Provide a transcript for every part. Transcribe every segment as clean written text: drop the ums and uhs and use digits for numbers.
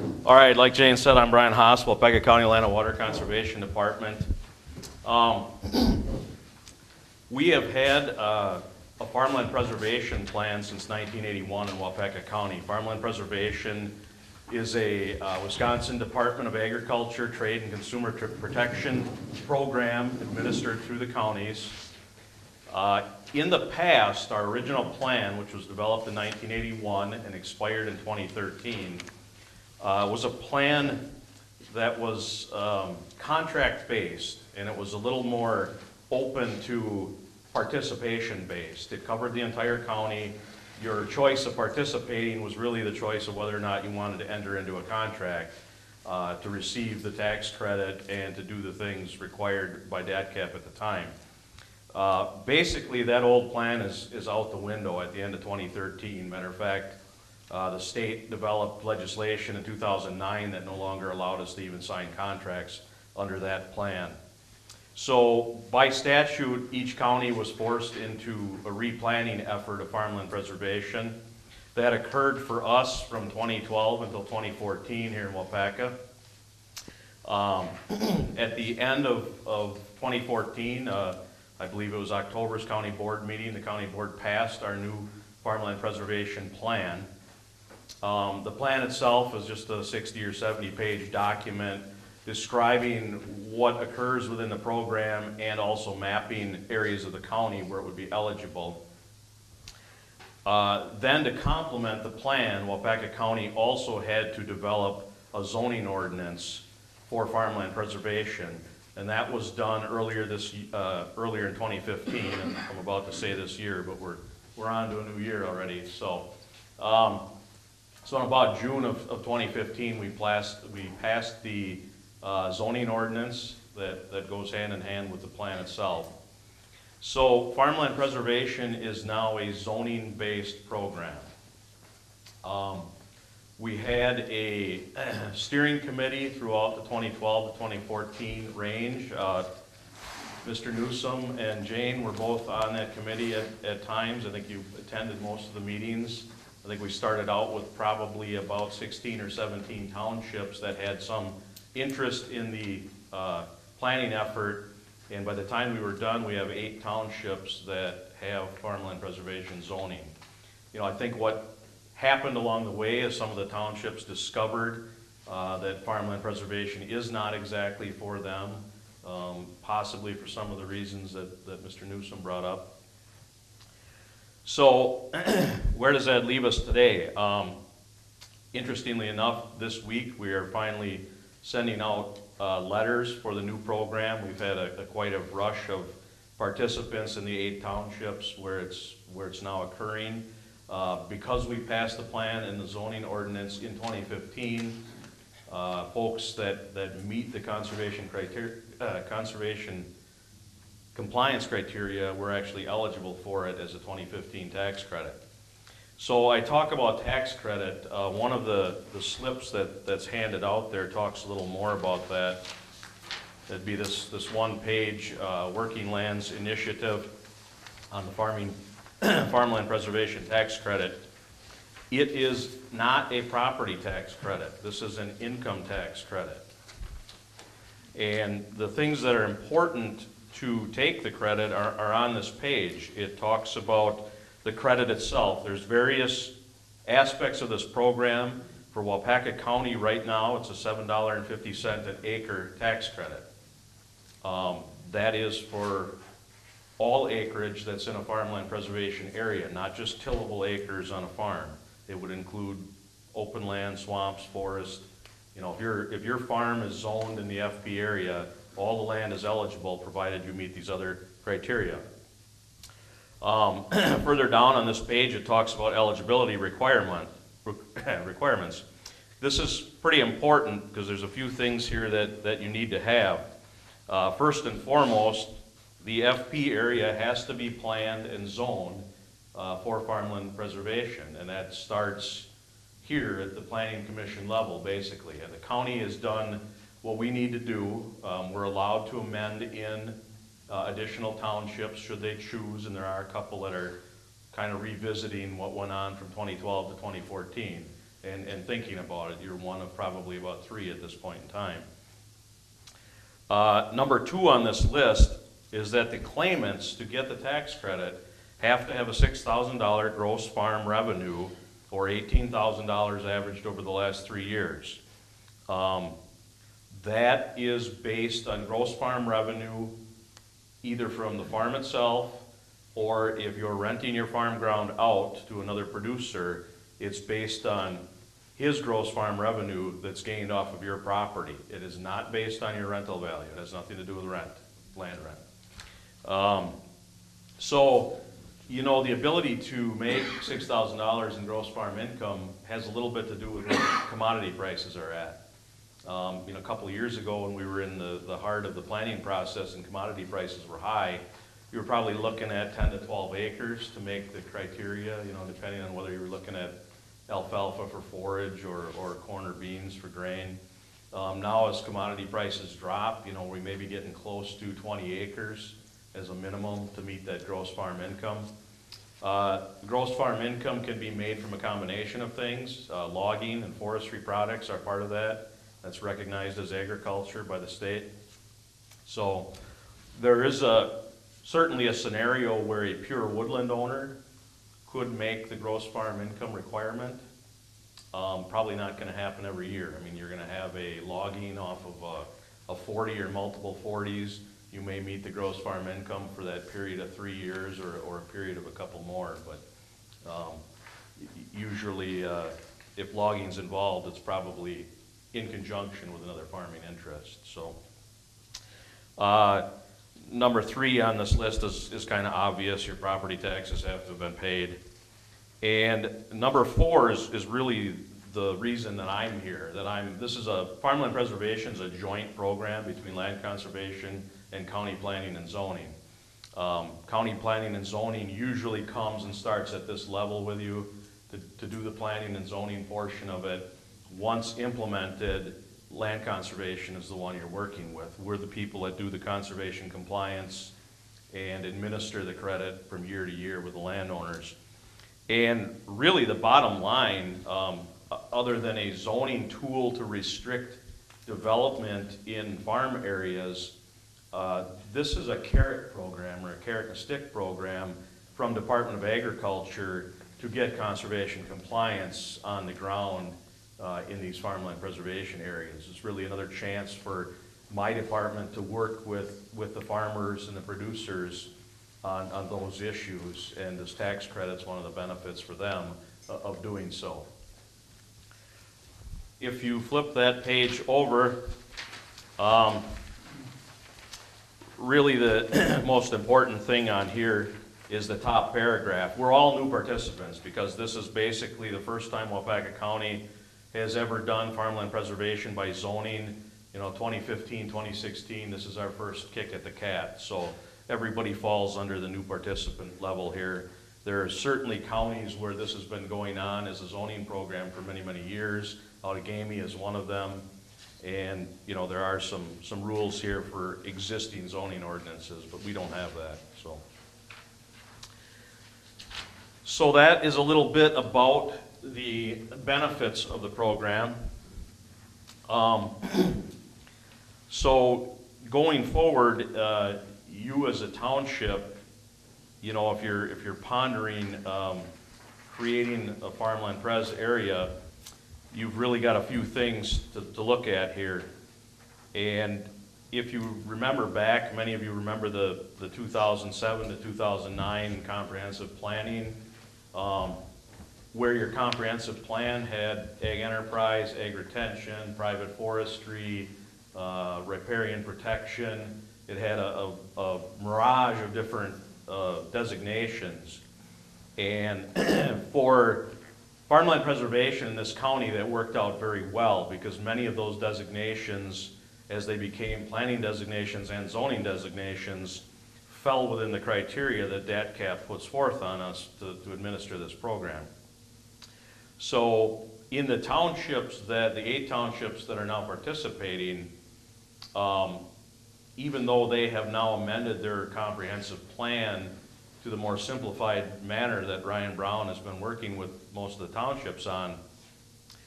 All right, like Jane said, I'm Brian Haas, Wapaka County Land and Water Conservation Department. We have had a farmland preservation plan since 1981 in Wapaka County. Farmland preservation is a Wisconsin Department of Agriculture, Trade, and Consumer Protection program administered through the counties. In the past, our original plan, which was developed in 1981 and expired in 2013, was a plan that was contract-based, and it was a little more open to participation-based. It covered the entire county. Your choice of participating was really the choice of whether or not you wanted to enter into a contract to receive the tax credit and to do the things required by DATCAP at the time. Basically, that old plan is out the window at the end of 2013. Matter of fact, the state developed legislation in 2009 that no longer allowed us to even sign contracts under that plan. So by statute, each county was forced into a replanning effort of farmland preservation. That occurred for us from 2012 until 2014 here in Wapaka. At the end of 2014, I believe it was October's county board meeting, the county board passed our new farmland preservation plan. The plan itself is just a 60 or 70 page document describing what occurs within the program and also mapping areas of the county where it would be eligible. Then to complement the plan, Wapaka County also had to develop a zoning ordinance for farmland preservation, and that was done earlier in 2015, and I'm about to say this year, but we're on to a new year already. So in about June of 2015, we passed the zoning ordinance that goes hand in hand with the plan itself. So farmland preservation is now a zoning-based program. We had a steering committee throughout the 2012 to 2014 range. Mr. Newsom and Jane were both on that committee at times. I think you attended most of the meetings. I think we started out with probably about 16 or 17 townships that had some interest in the planning effort, and by the time we were done, we have 8 townships that have farmland preservation zoning. You know, I think what happened along the way is some of the townships discovered that farmland preservation is not exactly for them, possibly for some of the reasons that Mr. Newsom brought up. So where does that leave us today? Interestingly enough, this week we are finally sending out letters for the new program. We've had quite a rush of participants in the 8 townships where it's now occurring. Because we passed the plan and the zoning ordinance in 2015, folks that meet the conservation compliance criteria were actually eligible for it as a 2015 tax credit. So I talk about tax credit. One of the slips that's handed out there talks a little more about that. That'd be this one-page Working Lands Initiative on the farmland preservation tax credit. It is not a property tax credit. This is an income tax credit. And the things that are important to take the credit are on this page. It talks about the credit itself. There's various aspects of this program. For Wapaka County right now, it's a $7.50 an acre tax credit. That is for all acreage that's in a farmland preservation area, not just tillable acres on a farm. It would include open land, swamps, forest. You know, if your farm is zoned in the FP area, all the land is eligible provided you meet these other criteria. Further down on this page, it talks about eligibility requirements. This is pretty important because there's a few things here that you need to have. First and foremost, the FP area has to be planned and zoned for farmland preservation, and that starts here at the Planning Commission level, basically. And the county has done what we need to do. We're allowed to amend in additional townships should they choose, and there are a couple that are kind of revisiting what went on from 2012 to 2014. and thinking about it. You're one of probably about 3 at this point in time. Number 2 on this list is that the claimants to get the tax credit have to have a $6,000 gross farm revenue or $18,000 averaged over the last 3 years. That is based on gross farm revenue either from the farm itself, or if you're renting your farm ground out to another producer, it's based on his gross farm revenue that's gained off of your property. It is not based on your rental value. It has nothing to do with rent, land rent. So, you know, the ability to make $6,000 in gross farm income has a little bit to do with what commodity prices are at. You know, a couple of years ago when we were in the heart of the planning process and commodity prices were high, you were probably looking at 10 to 12 acres to make the criteria, you know, depending on whether you were looking at alfalfa for forage or corn or beans for grain. Now as commodity prices drop, you know, we may be getting close to 20 acres as a minimum to meet that gross farm income. Gross farm income can be made from a combination of things. Logging and forestry products are part of that. That's recognized as agriculture by the state. So there is certainly a scenario where a pure woodland owner could make the gross farm income requirement. Probably not going to happen every year. I mean, you're going to have a logging off of a 40 or multiple 40s. You may meet the gross farm income for that period of 3 years or a period of a couple more, but usually if logging's involved, it's probably in conjunction with another farming interest. So number 3 on this list is kind of obvious. Your property taxes have to have been paid. And number 4 is really the reason that I'm here. This is Farmland Preservation is a joint program between Land Conservation and County Planning and Zoning. County Planning and Zoning usually comes and starts at this level with you to do the planning and zoning portion of it. Once implemented, Land Conservation is the one you're working with. We're the people that do the conservation compliance and administer the credit from year to year with the landowners. And really the bottom line, other than a zoning tool to restrict development in farm areas, this is a carrot program or a carrot and stick program from Department of Agriculture to get conservation compliance on the ground in these farmland preservation areas. It's really another chance for my department to work with the farmers and the producers on those issues, and this tax credit's one of the benefits for them of doing so. If you flip that page over, really the most important thing on here is the top paragraph. We're all new participants because this is basically the first time Waupaca County has ever done farmland preservation by zoning. You know, 2015, 2016, this is our first kick at the cat. So everybody falls under the new participant level here. There are certainly counties where this has been going on as a zoning program for many, many years. Outagamie is one of them. And, you know, there are some rules here for existing zoning ordinances, but we don't have that, So that is a little bit about the benefits of the program. So going forward, you as a township, you know, if you're pondering creating a farmland pres area, you've really got a few things to look at here. And if you remember back, many of you remember the 2007 to 2009 comprehensive planning, where your comprehensive plan had ag enterprise, ag retention, private forestry, riparian protection. It had a mirage of different designations. And for farmland preservation in this county, that worked out very well because many of those designations, as they became planning designations and zoning designations, fell within the criteria that DATCAP puts forth on us to administer this program. So in the townships the 8 townships that are now participating, even though they have now amended their comprehensive plan to the more simplified manner that Ryan Brown has been working with most of the townships on,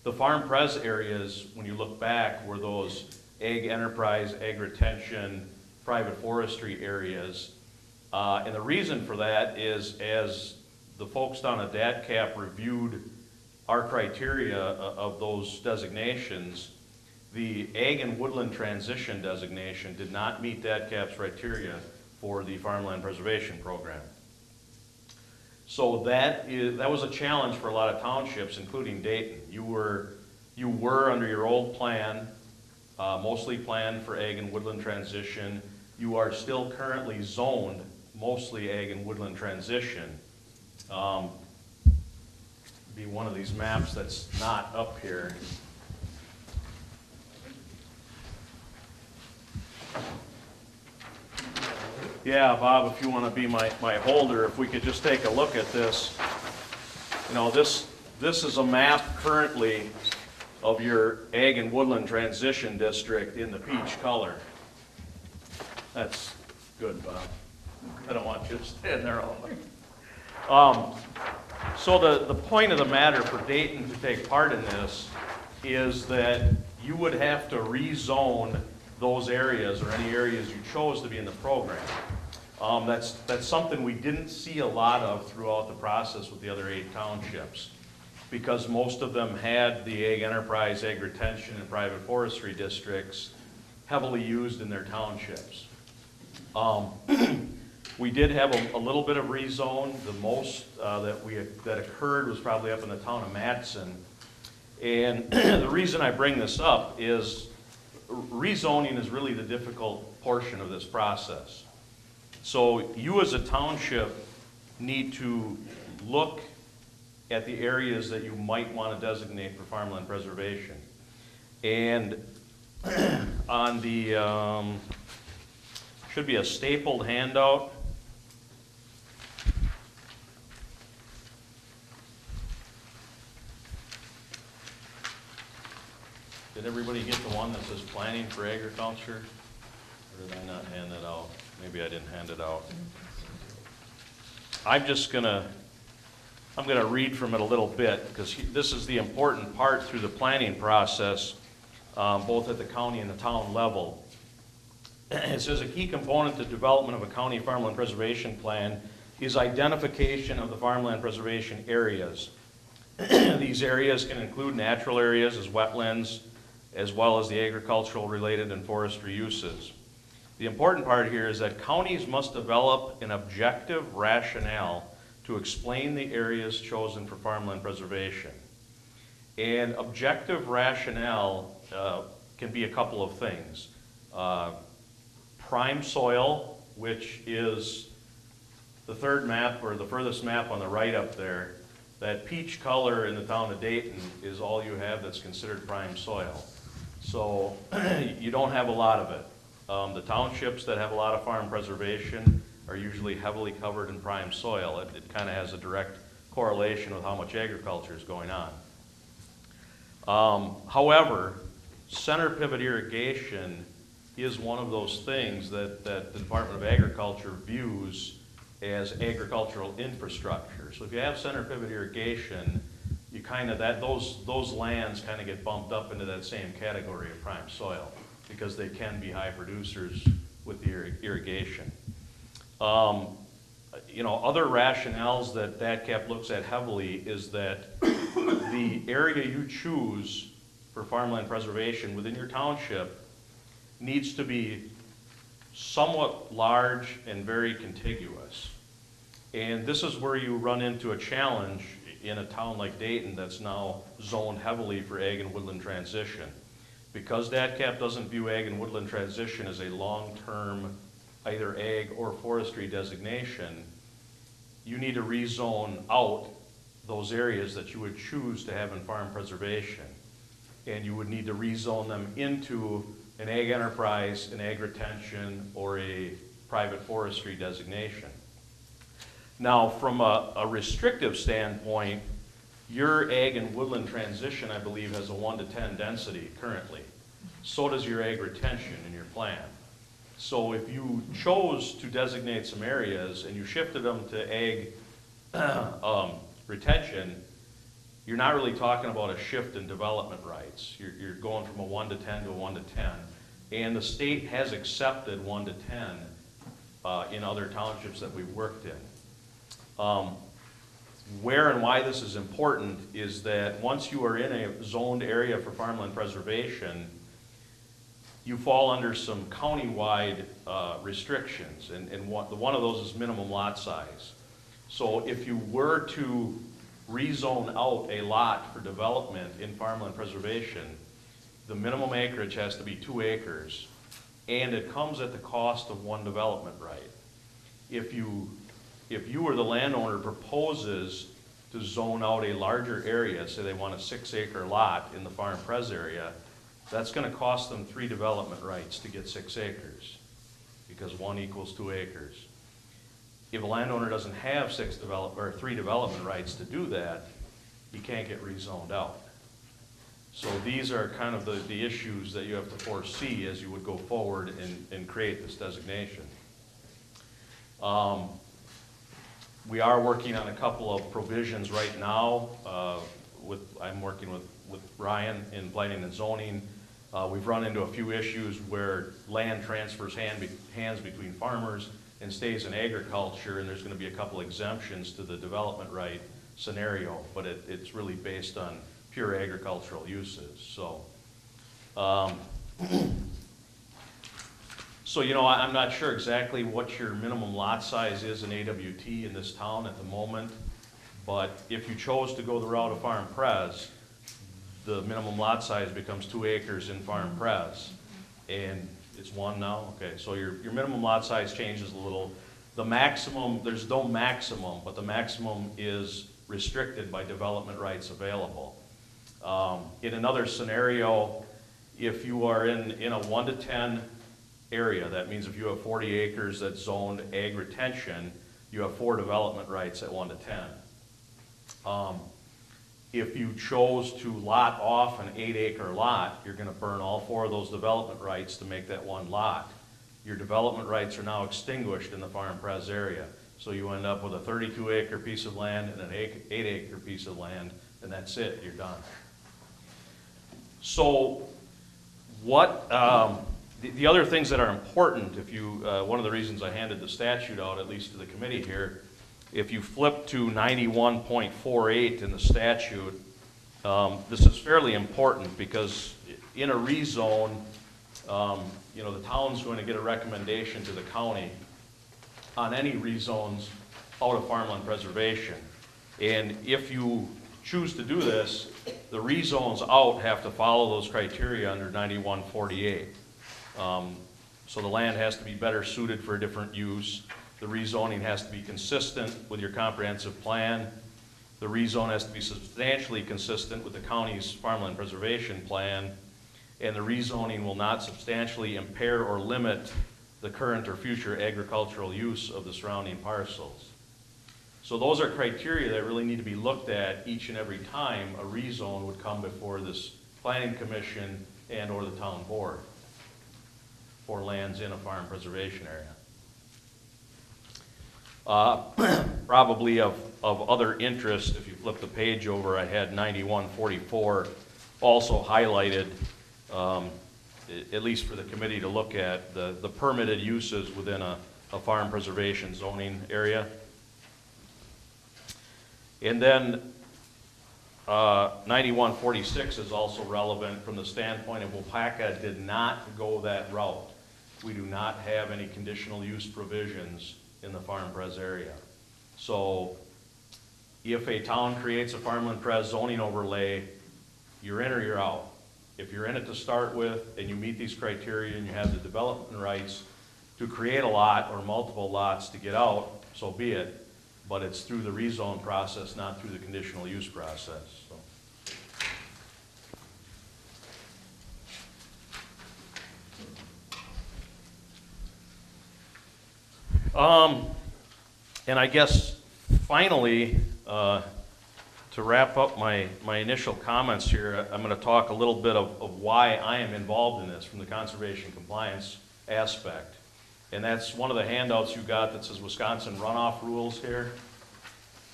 The farm pres areas, when you look back, were those ag enterprise, ag retention, private forestry areas. And the reason for that is as the folks down at DATCAP reviewed our criteria of those designations, the ag and woodland transition designation did not meet DATCAP's criteria for the farmland preservation program. So that was a challenge for a lot of townships, including Dayton. You were under your old plan, mostly planned for ag and woodland transition. You are still currently zoned mostly ag and woodland transition. Be one of these maps that's not up here. Yeah, Bob, if you want to be my holder, if we could just take a look at this. You know, this is a map currently of your ag and woodland transition district in the peach color. That's good, Bob. I don't want you to stand there all night. So the point of the matter for Dayton to take part in this is that you would have to rezone those areas or any areas you chose to be in the program. That's something we didn't see a lot of throughout the process with the other 8 townships, because most of them had the ag enterprise, ag retention, and private forestry districts heavily used in their townships. We did have a little bit of rezone. The most that occurred was probably up in the town of Matson. And the reason I bring this up is rezoning is really the difficult portion of this process. So you as a township need to look at the areas that you might want to designate for farmland preservation. And on the, should be a stapled handout. Did everybody get the one that says planning for agriculture? Or did I not hand that out? Maybe I didn't hand it out. I'm gonna read from it a little bit, because this is the important part through the planning process, both at the county and the town level. It says a key component to development of a county farmland preservation plan is identification of the farmland preservation areas. These areas can include natural areas as wetlands, as well as the agricultural related and forestry uses. The important part here is that counties must develop an objective rationale to explain the areas chosen for farmland preservation. And objective rationale can be a couple of things. Prime soil, which is the third map or the furthest map on the right up there. That peach color in the town of Dayton is all you have that's considered prime soil. So you don't have a lot of it. The townships that have a lot of farm preservation are usually heavily covered in prime soil. It kind of has a direct correlation with how much agriculture is going on. However, center pivot irrigation is one of those things that the Department of Agriculture views as agricultural infrastructure. So if you have center pivot irrigation, you those lands kind of get bumped up into that same category of prime soil, because they can be high producers with the irrigation. Other rationales that DATCAP looks at heavily is that the area you choose for farmland preservation within your township needs to be somewhat large and very contiguous. And this is where you run into a challenge in a town like Dayton that's now zoned heavily for ag and woodland transition. Because DATCAP doesn't view ag and woodland transition as a long-term either ag or forestry designation, you need to rezone out those areas that you would choose to have in farm preservation. And you would need to rezone them into an ag enterprise, an ag retention, or a private forestry designation. Now, from a restrictive standpoint, your ag and woodland transition, I believe, has a 1 to 10 density currently. So does your ag retention in your plan. So if you chose to designate some areas and you shifted them to ag retention, you're not really talking about a shift in development rights. You're going from a 1 to 10 to a 1 to 10. And the state has accepted 1 to 10 in other townships that we've worked in. Where and why this is important is that once you are in a zoned area for farmland preservation, you fall under some county-wide restrictions, and one of those is minimum lot size. So if you were to rezone out a lot for development in farmland preservation, the minimum acreage has to be 2 acres, and it comes at the cost of 1 development right. If you or the landowner proposes to zone out a larger area, say they want a 6-acre lot in the farm pres area, that's going to cost them 3 development rights to get 6 acres, because 1 equals 2 acres. If a landowner doesn't have 3 development rights to do that, he can't get rezoned out. So these are kind of the issues that you have to foresee as you would go forward and create this designation. We are working on a couple of provisions right now. I'm working with Ryan in planning and zoning. We've run into a few issues where land transfers hands between farmers and stays in agriculture, and there's going to be a couple exemptions to the development right scenario, but it's really based on pure agricultural uses. So, so you know, I'm not sure exactly what your minimum lot size is in AWT in this town at the moment, but if you chose to go the route of farm pres, the minimum lot size becomes 2 acres in farm pres, and it's 1 now. Okay, so your minimum lot size changes a little. The maximum, there's no maximum, but the maximum is restricted by development rights available. In another scenario, if you are in a 1 to 10 area, that means if you have 40 acres that's zoned ag retention, you have 4 development rights at 1 to 10. If you chose to lot off an 8-acre lot, you're going to burn all 4 of those development rights to make that 1 lot. Your development rights are now extinguished in the farm pres area. So you end up with a 32-acre piece of land and an 8-acre piece of land, and that's it, you're done. So what, the other things that are important, if you, one of the reasons I handed the statute out, at least to the committee here, if you flip to 91.48 in the statute, this is fairly important because in a rezone, you know, the town's going to get a recommendation to the county on any rezones out of farmland preservation. And if you choose to do this, the rezones out have to follow those criteria under 91.48. So the land has to be better suited for a different use. The rezoning has to be consistent with your comprehensive plan. The rezone has to be substantially consistent with the county's farmland preservation plan. And the rezoning will not substantially impair or limit the current or future agricultural use of the surrounding parcels. So those are criteria that really need to be looked at each and every time a rezone would come before this planning commission and or the town board for lands in a farm preservation area. Probably of other interest, if you flip the page over, I had 9144 also highlighted, at least for the committee to look at, the permitted uses within a farm preservation zoning area. And then 9146 is also relevant from the standpoint of Wapaka did not go that route. We do not have any conditional use provisions in the farm pres area. So if a town creates a farmland pres zoning overlay, you're in or you're out. If you're in it to start with and you meet these criteria and you have the development rights to create a lot or multiple lots to get out, so be it. But it's through the rezone process, not through the conditional use process. And I guess finally, to wrap up my initial comments here, I'm going to talk a little bit of why I am involved in this from the conservation compliance aspect. And that's one of the handouts you got that says Wisconsin runoff rules here.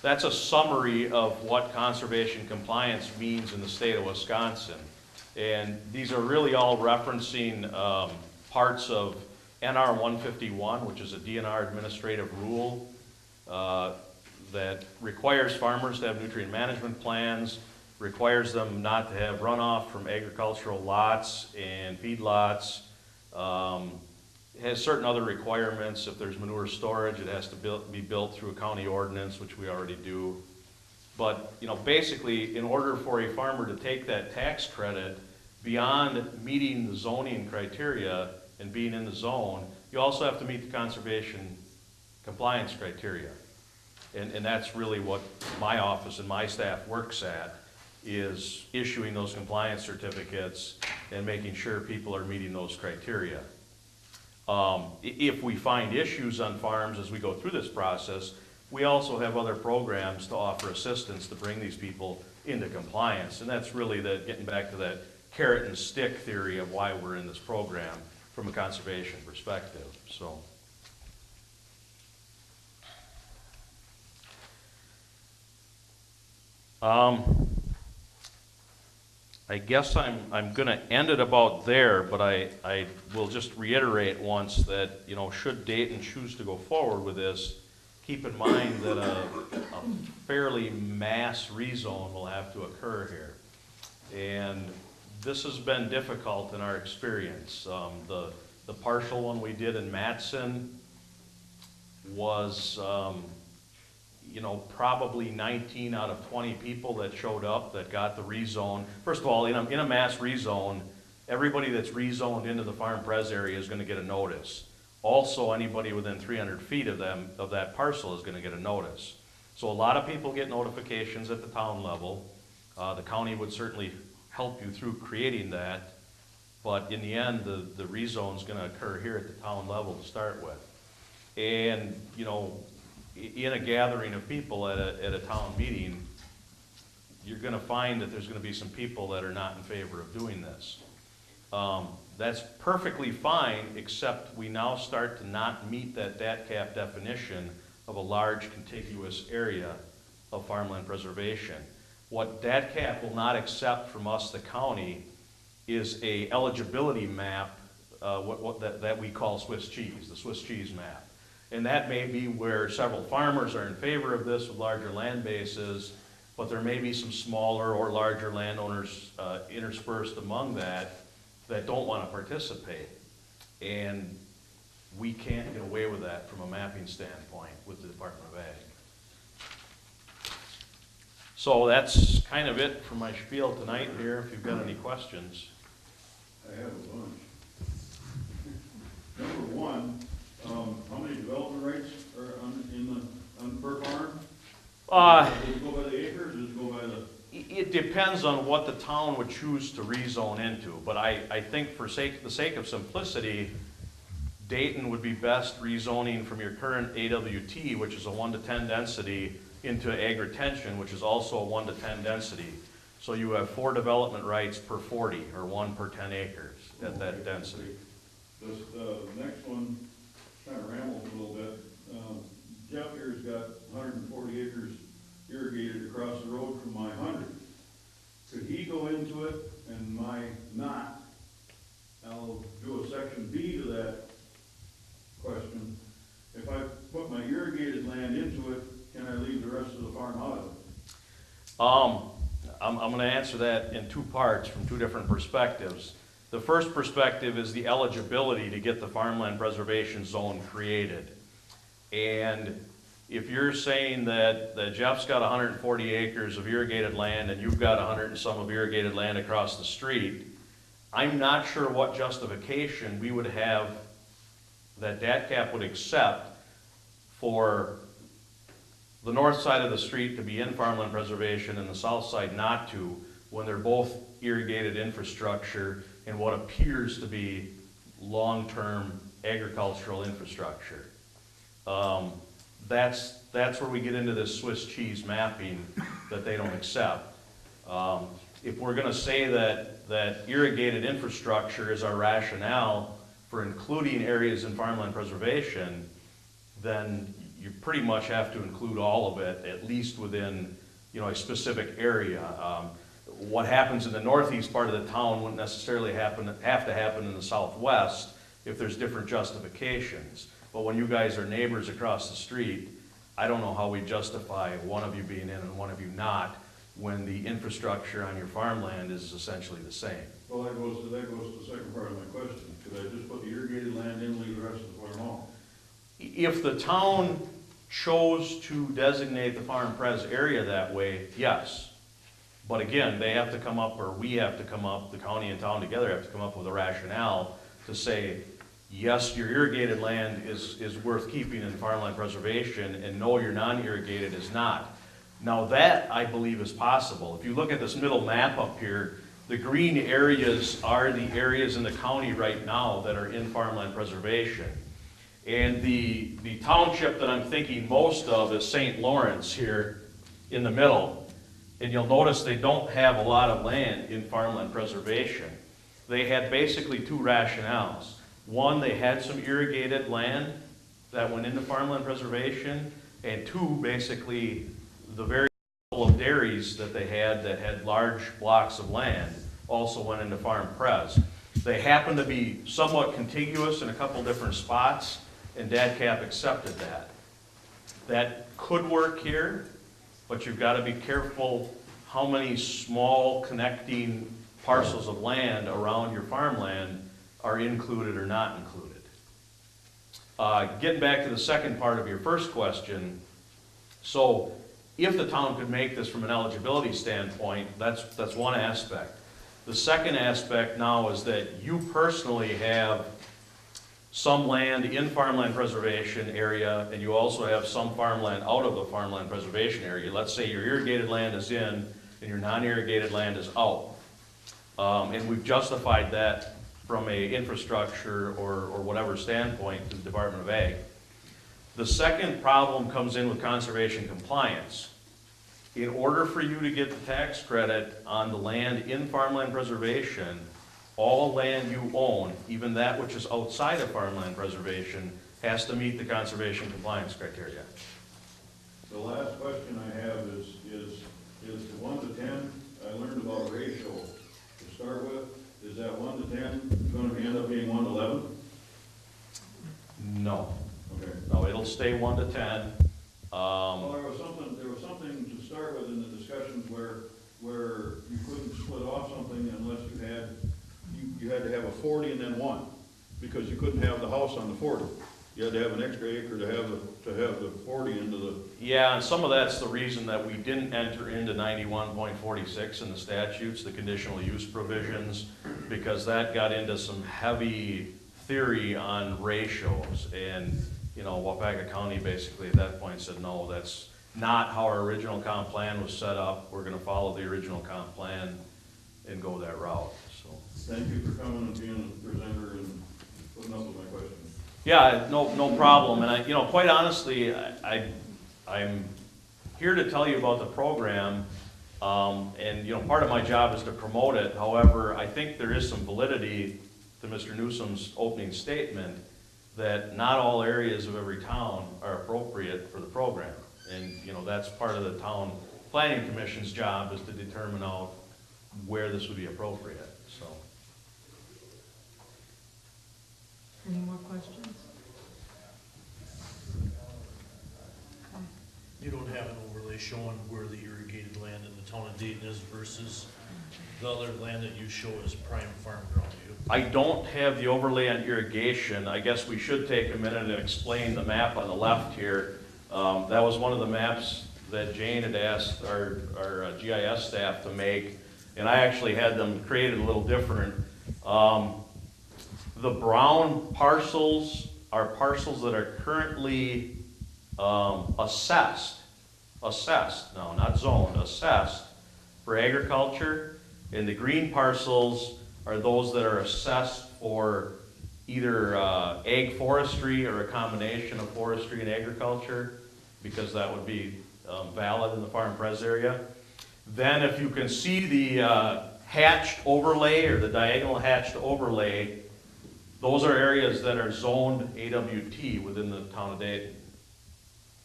that's a summary of what conservation compliance means in the state of Wisconsin. And these are really all referencing parts of NR 151, which is a DNR administrative rule that requires farmers to have nutrient management plans, requires them not to have runoff from agricultural lots and feedlots, has certain other requirements. If there's manure storage, it has to be built through a county ordinance, which we already do. But basically, in order for a farmer to take that tax credit beyond meeting the zoning criteria and being in the zone, you also have to meet the conservation compliance criteria. And that's really what my office and my staff works at, is issuing those compliance certificates and making sure people are meeting those criteria. If we find issues on farms as we go through this process, we also have other programs to offer assistance to bring these people into compliance. And that's really getting back to that carrot and stick theory of why we're in this program from a conservation perspective. So. I guess I'm going to end it about there, but I will just reiterate once that, should Dayton choose to go forward with this, keep in mind that a fairly mass rezone will have to occur here. And this has been difficult in our experience. The partial one we did in Matson was probably 19 out of 20 people that showed up that got the rezone. First of all, in a mass rezone, everybody that's rezoned into the farm pres area is going to get a notice. Also, anybody within 300 feet of that parcel is going to get a notice. So a lot of people get notifications at the town level. The county would certainly help you through creating that, but in the end, the rezone is going to occur here at the town level to start with. And in a gathering of people at a town meeting, you're going to find that there's going to be some people that are not in favor of doing this. That's perfectly fine, except we now start to not meet that DAT cap definition of a large contiguous area of farmland preservation. What DAT cap will not accept from us, the county, is a eligibility map that we call Swiss cheese, the Swiss cheese map. And that may be where several farmers are in favor of this with larger land bases, but there may be some smaller or larger landowners interspersed among that don't want to participate. And we can't get away with that from a mapping standpoint with the Department of Ag. So that's kind of it for my spiel tonight here, if you've got any questions. I have a bunch. Number one, how many development rights are on per farm? Does it go by the acres, or does it go by the? It depends on what the town would choose to rezone into, but I think for the sake of simplicity, Dayton would be best rezoning from your current AWT, which is a 1 to 10 density, into ag retention, which is also a 1 to 10 density. So you have 4 development rights per 40, or 1 per 10 acres at that density. This next one kind of rambles a little bit. Jeff here's got 140 acres irrigated across the road from my 100. Could he go into it and my not? I'll do a section B to that question. If I put my irrigated land into it, can I leave the rest of the farm out of it? I'm going to answer that in 2 parts from 2 different perspectives. The first perspective is the eligibility to get the farmland preservation zone created. And if you're saying that Jeff's got 140 acres of irrigated land and you've got 100 and some of irrigated land across the street, I'm not sure what justification we would have that DAT cap would accept for the north side of the street to be in farmland preservation and the south side not to, when they're both irrigated infrastructure in what appears to be long-term agricultural infrastructure. That's where we get into this Swiss cheese mapping that they don't accept. If we're going to say that irrigated infrastructure is our rationale for including areas in farmland preservation, then you pretty much have to include all of it, at least within, you know, a specific area. What happens in the northeast part of the town wouldn't necessarily have to happen in the southwest if there's different justifications. But when you guys are neighbors across the street, I don't know how we justify one of you being in and one of you not, when the infrastructure on your farmland is essentially the same. Well, that goes to the second part of my question. Could I just put the irrigated land in, leave the rest of the farm off? If the town chose to designate the farm pres area that way, yes. But again, they have to come up, or we have to come up, the county and town together have to come up with a rationale to say, yes, your irrigated land is worth keeping in farmland preservation, and no, your non-irrigated is not. Now that, I believe, is possible. If you look at this middle map up here, the green areas are the areas in the county right now that are in farmland preservation. And the township that I'm thinking most of is St. Lawrence here in the middle. And you'll notice they don't have a lot of land in farmland preservation. They had basically two rationales. One, they had some irrigated land that went into farmland preservation, and two, basically, the very couple of dairies that they had that had large blocks of land also went into farm pres. They happened to be somewhat contiguous in a couple different spots, and DADCAP accepted that. That could work here, but you've got to be careful how many small connecting parcels of land around your farmland are included or not included. Getting back to the second part of your first question, so if the town could make this from an eligibility standpoint, that's one aspect. The second aspect now is that you personally have some land in farmland preservation area, and you also have some farmland out of the farmland preservation area. Let's say your irrigated land is in and your non-irrigated land is out. And we've justified that from a infrastructure or whatever standpoint to the Department of Ag. The second problem comes in with conservation compliance. In order for you to get the tax credit on the land in farmland preservation, all land you own, even that which is outside of farmland preservation, has to meet the conservation compliance criteria. The last question I have is the 1 to 10, I learned about ratio to start with. Is that 1 to 10 going to end up being 1 to 11? No. Okay. No, it'll stay 1 to 10. Well, there was something to start with in the discussions where you couldn't split off something unless you had to have a 40 and then 1, because you couldn't have the house on the 40. You had to have an extra acre to have the 40 into the. Yeah, and some of that's the reason that we didn't enter into 91.46 in the statutes, the conditional use provisions, because that got into some heavy theory on ratios. And, you know, Waupaca County basically at that point said, no, that's not how our original comp plan was set up. We're gonna follow the original comp plan and go that route, so. Thank you for coming and being a presenter and putting up with my questions. Yeah, no problem. And quite honestly, I'm here to tell you about the program, and part of my job is to promote it. However, I think there is some validity to Mr. Newsom's opening statement that not all areas of every town are appropriate for the program. And, that's part of the town planning commission's job, is to determine out where this would be appropriate, so. Any more questions? You don't have an overlay showing where the irrigated land in the town of Dayton is versus the other land that you show as prime farm ground, do you? I don't have the overlay on irrigation. I guess we should take a minute and explain the map on the left here. That was one of the maps that Jane had asked our GIS staff to make, and I actually had them created a little different. The brown parcels are parcels that are currently assessed, no, not zoned, assessed for agriculture, and the green parcels are those that are assessed for either ag forestry or a combination of forestry and agriculture, because that would be valid in the farm pres area. Then if you can see the hatched overlay or the diagonal hatched overlay, those are areas that are zoned AWT within the town of Dayton.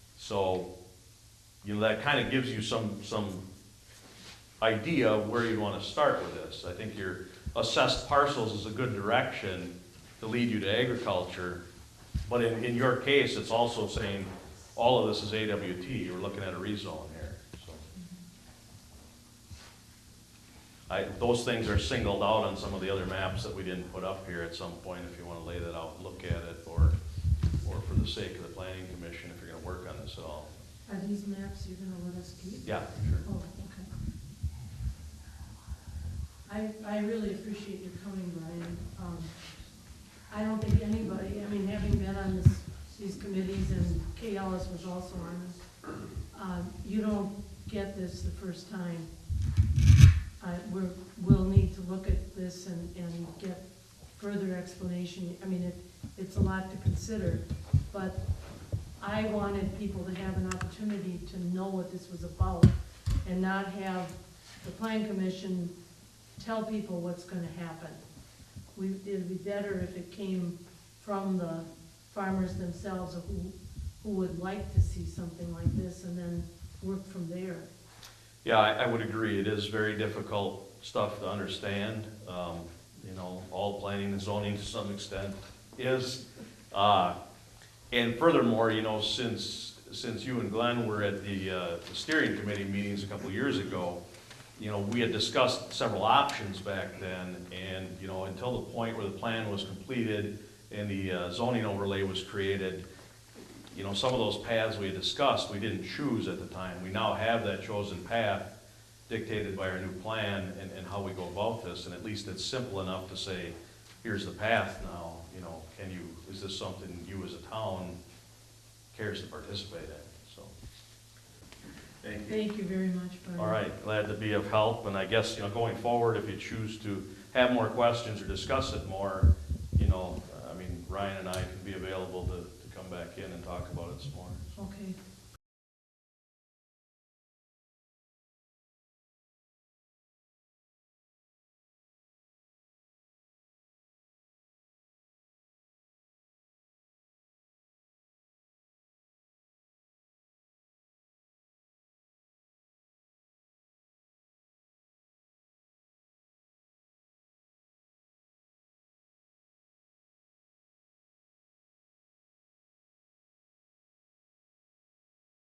So, that kind of gives you some idea of where you want to start with this. I think your assessed parcels is a good direction to lead you to agriculture. But in your case, it's also saying all of this is AWT. You're looking at a rezone here, so. Those things are singled out on some of the other maps that we didn't put up here at some point, if you want to lay that out and look at it, or for the sake of the planning commission, if you're going to work on this at all. Are these maps you're gonna let us keep? Yeah, sure. Oh, okay. I really appreciate your coming, Brian. I don't think anybody, I mean, having been on these committees, and Kay Ellis was also on this, you don't get this the first time. We'll need to look at this and get further explanation. I mean, it's a lot to consider, but I wanted people to have an opportunity to know what this was about and not have the plan commission tell people what's gonna happen. It'd be better if it came from the farmers themselves, or who would like to see something like this, and then work from there. Yeah, I would agree. It is very difficult stuff to understand. All planning and zoning to some extent is. And furthermore, since you and Glenn were at the steering committee meetings a couple of years ago, we had discussed several options back then, and, until the point where the plan was completed and the zoning overlay was created, some of those paths we had discussed, we didn't choose at the time. We now have that chosen path dictated by our new plan and how we go about this, and at least it's simple enough to say, here's the path now, is this something you as a town cares to participate in, so. Thank you. Thank you very much, Brian. All right, glad to be of help, and I guess, going forward, if you choose to have more questions or discuss it more, Ryan and I can be available to come back in and talk about it some more. Okay.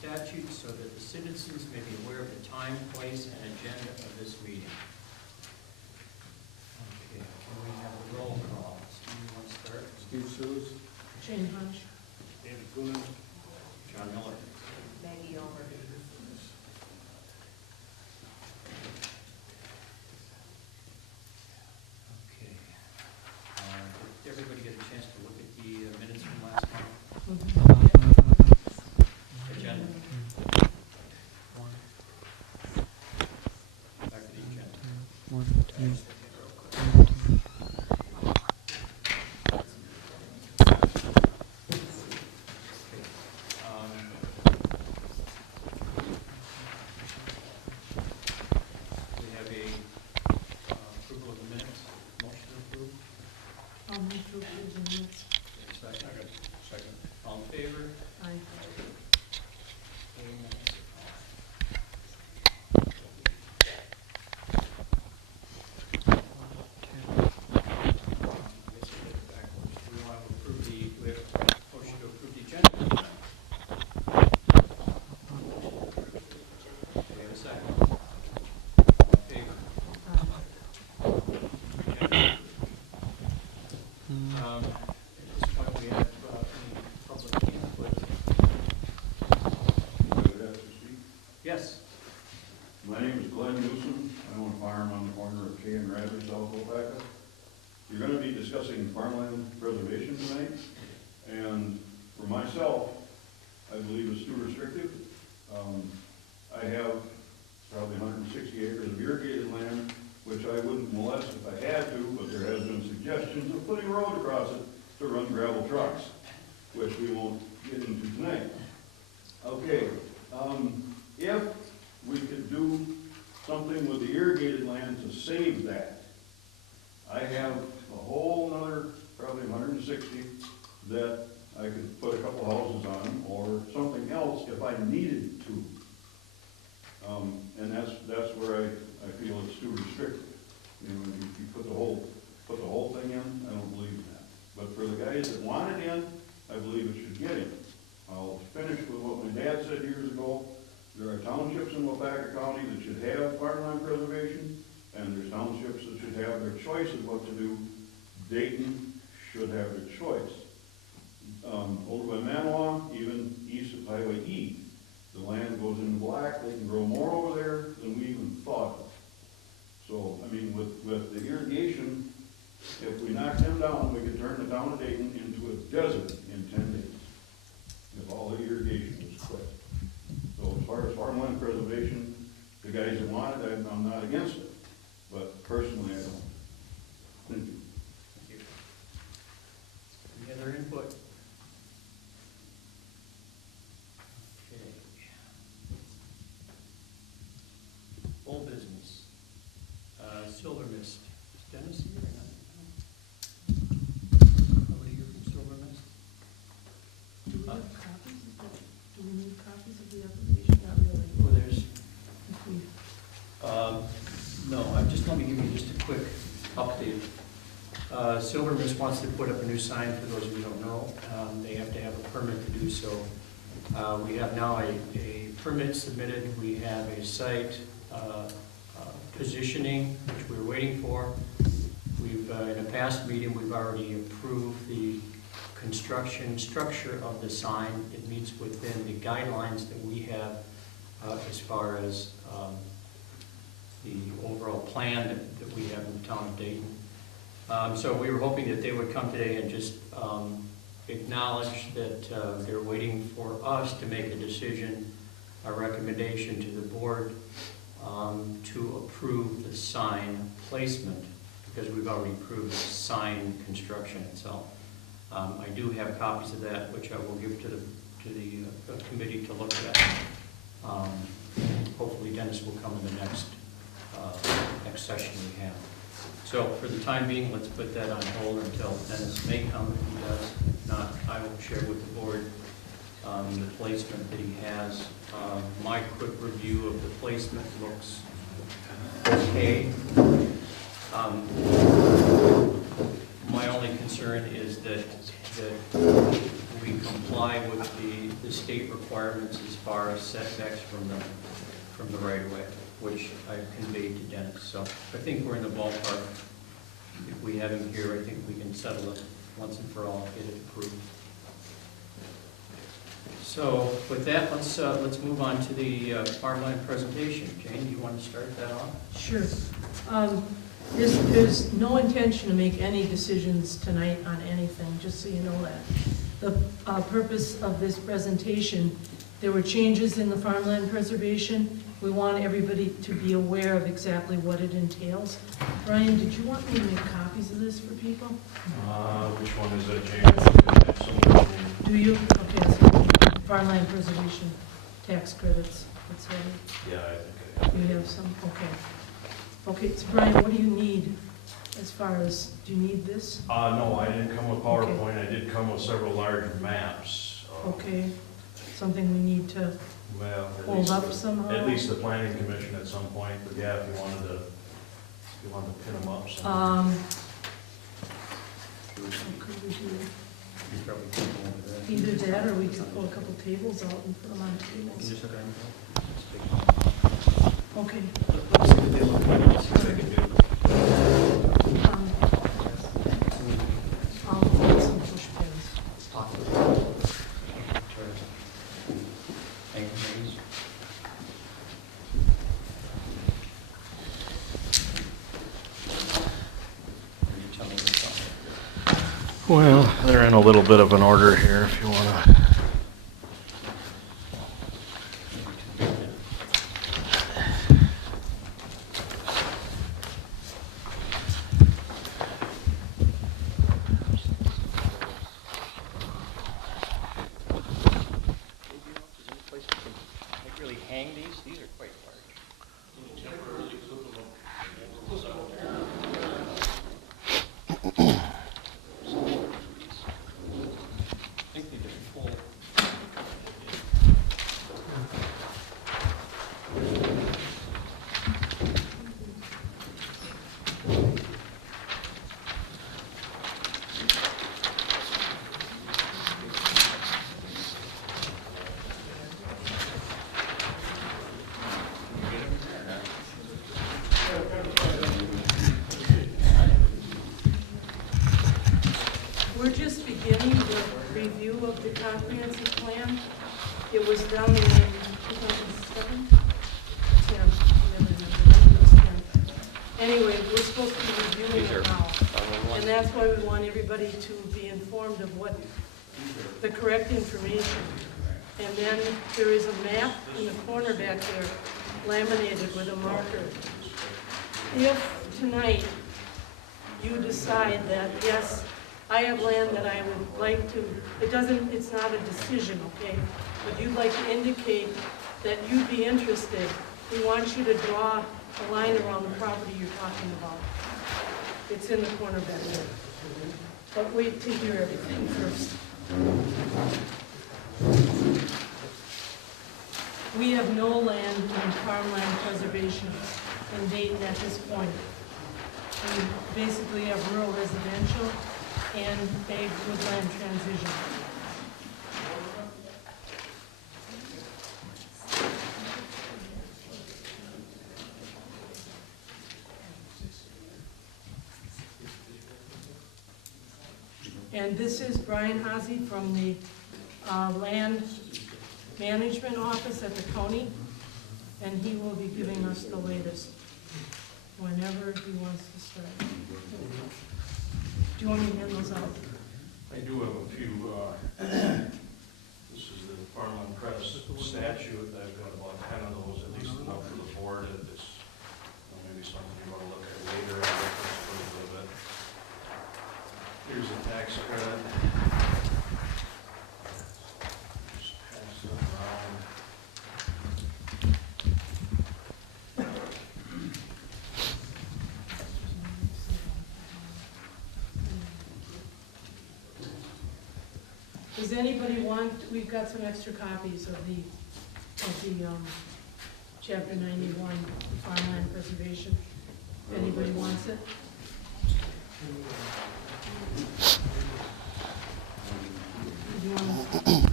statutes so that the citizens may be aware of the time, place, and agenda of this meeting. Okay, can we have a roll call? Steve, you want to start? Steve Sues. Jane Hunch. David Coonan. John Miller. Maggie Over. Okay. Did everybody get a chance to look at the minutes from last month? Agenda? Back to the agenda. We have a approval of the minutes, motion to approve. I'll move to approve the minutes. Second. Second. All in favor? Aye. We want to approve the, we have a motion to approve the agenda. We have a second. All in favor? At this point, we have any public input. Anybody have to speak? Yes. My name is Glenn Newsom. I own a farm on the corner of K and Radley, South Wapaka. You're gonna be discussing farmland preservation tonight, and for myself, I believe it's too restrictive. I have probably 160 acres of irrigated land, which I wouldn't molest if I had to, but there has been suggestions of putting a road across it to run gravel trucks, which we won't get into tonight. Okay, if we could do something with the irrigated land to save that, I have a whole another, probably 160, that I could put a couple houses on, or something else if I needed to. And that's where I feel it's too restrictive. You know, if you put the whole thing in, I don't believe in that. But for the guys that want it in, I believe it should get in. I'll finish with what my dad said years ago. There are townships in Wapaka County that should have farmland preservation, and there's townships that should have their choice of what to do. Dayton should have their choice. Over by Manawa, even east of Highway E, the land goes into black. They can grow more over there than we even thought of. So, I mean, with the irrigation, if we knock them down, we could turn the town of Dayton into a desert in 10 days, if all the irrigation was quit. So as far as farmland preservation, the guys that want it, I'm not against it, but personally, I don't. Thank you. Thank you. Any other input? Okay. Old business. Silver Mist. Is Dennis here or not? Nobody here from Silver Mist? Do we have copies of that? Do we need copies of the application? Not really. Well, there's, If we, no, let me give you just a quick update. Silver Mist wants to put up a new sign, for those of you who don't know. They have to have a permit to do so. We have now a permit submitted. We have a site positioning, which we're waiting for. We've, in a past meeting, we've already approved the construction structure of the sign. It meets within the guidelines that we have as far as the overall plan that we have in the town of Dayton. So we were hoping that they would come today and just acknowledge that they're waiting for us to make a decision, a recommendation to the board to approve the sign placement, because we've already approved the sign construction itself. I do have copies of that, which I will give to the committee to look at. Hopefully Dennis will come in the next session we have. So for the time being, let's put that on hold until Dennis may come. If he does, if not, I will share with the board the placement that he has. My quick review of the placement looks okay. My only concern is that we comply with the state requirements as far as setbacks from the right of way, which I've conveyed to Dennis. So I think we're in the ballpark. If we have him here, I think we can settle it once and for all, get it approved. So with that, let's move on to the farmland presentation. Jane, do you want to start that off? Sure. There's no intention to make any decisions tonight on anything, just so you know that. The purpose of this presentation, there were changes in the farmland preservation. We want everybody to be aware of exactly what it entails. Brian, did you want me to make copies of this for people? Which one is it, James? Do you? Okay, so farmland preservation tax credits, that's what Yeah, I think you have some, okay. Okay, so Brian, what do you need as far as, do you need this? No, I didn't come with PowerPoint. I did come with several large maps. Okay, something we need to Well, hold up somehow? at least the planning commission at some point, but yeah, if you wanted to pin them up somewhere. What could we do? You probably can go over that. Either that, or we could pull a couple tables out and put them on tables. Just let them go. Okay. Let's see what they look like. Let's see what I can do. I'll put some push pins. Talk with them. Hang these. You tell me what's up. Well, they're in a little bit of an order here if you want to. Really hang these? These are quite large. I think they just pull. We're just beginning the review of the comprehensive plan. It was done in 2007? 10, it was 10. Anyway, we're supposed to be reviewing it now. And that's why we want everybody to be informed of what the correct information. And then there is a map in the corner back there, laminated with a marker. If tonight you decide that, yes, I have land that I would like to, it's not a decision, okay? But you'd like to indicate that you'd be interested, we want you to draw a line around the property you're talking about. It's in the corner back there. But wait to hear everything first. We have no land in farmland preservation in Dayton at this point. We basically have rural residential and a woodland transition. And this is Brian Hazy from the Land Management Office at the county, and he will be giving us the latest whenever he wants to start. Do you want me to hand those out? I do have a few, this is the Farmland Press statute, I've got about 10 of those, at least enough for the board, it's maybe something you want to look at later, I'll reference a little bit. Here's a tax credit. Just pass it around. Does anybody want, we've got some extra copies of the Chapter 91 Farmland Preservation. If anybody wants it? Do you want to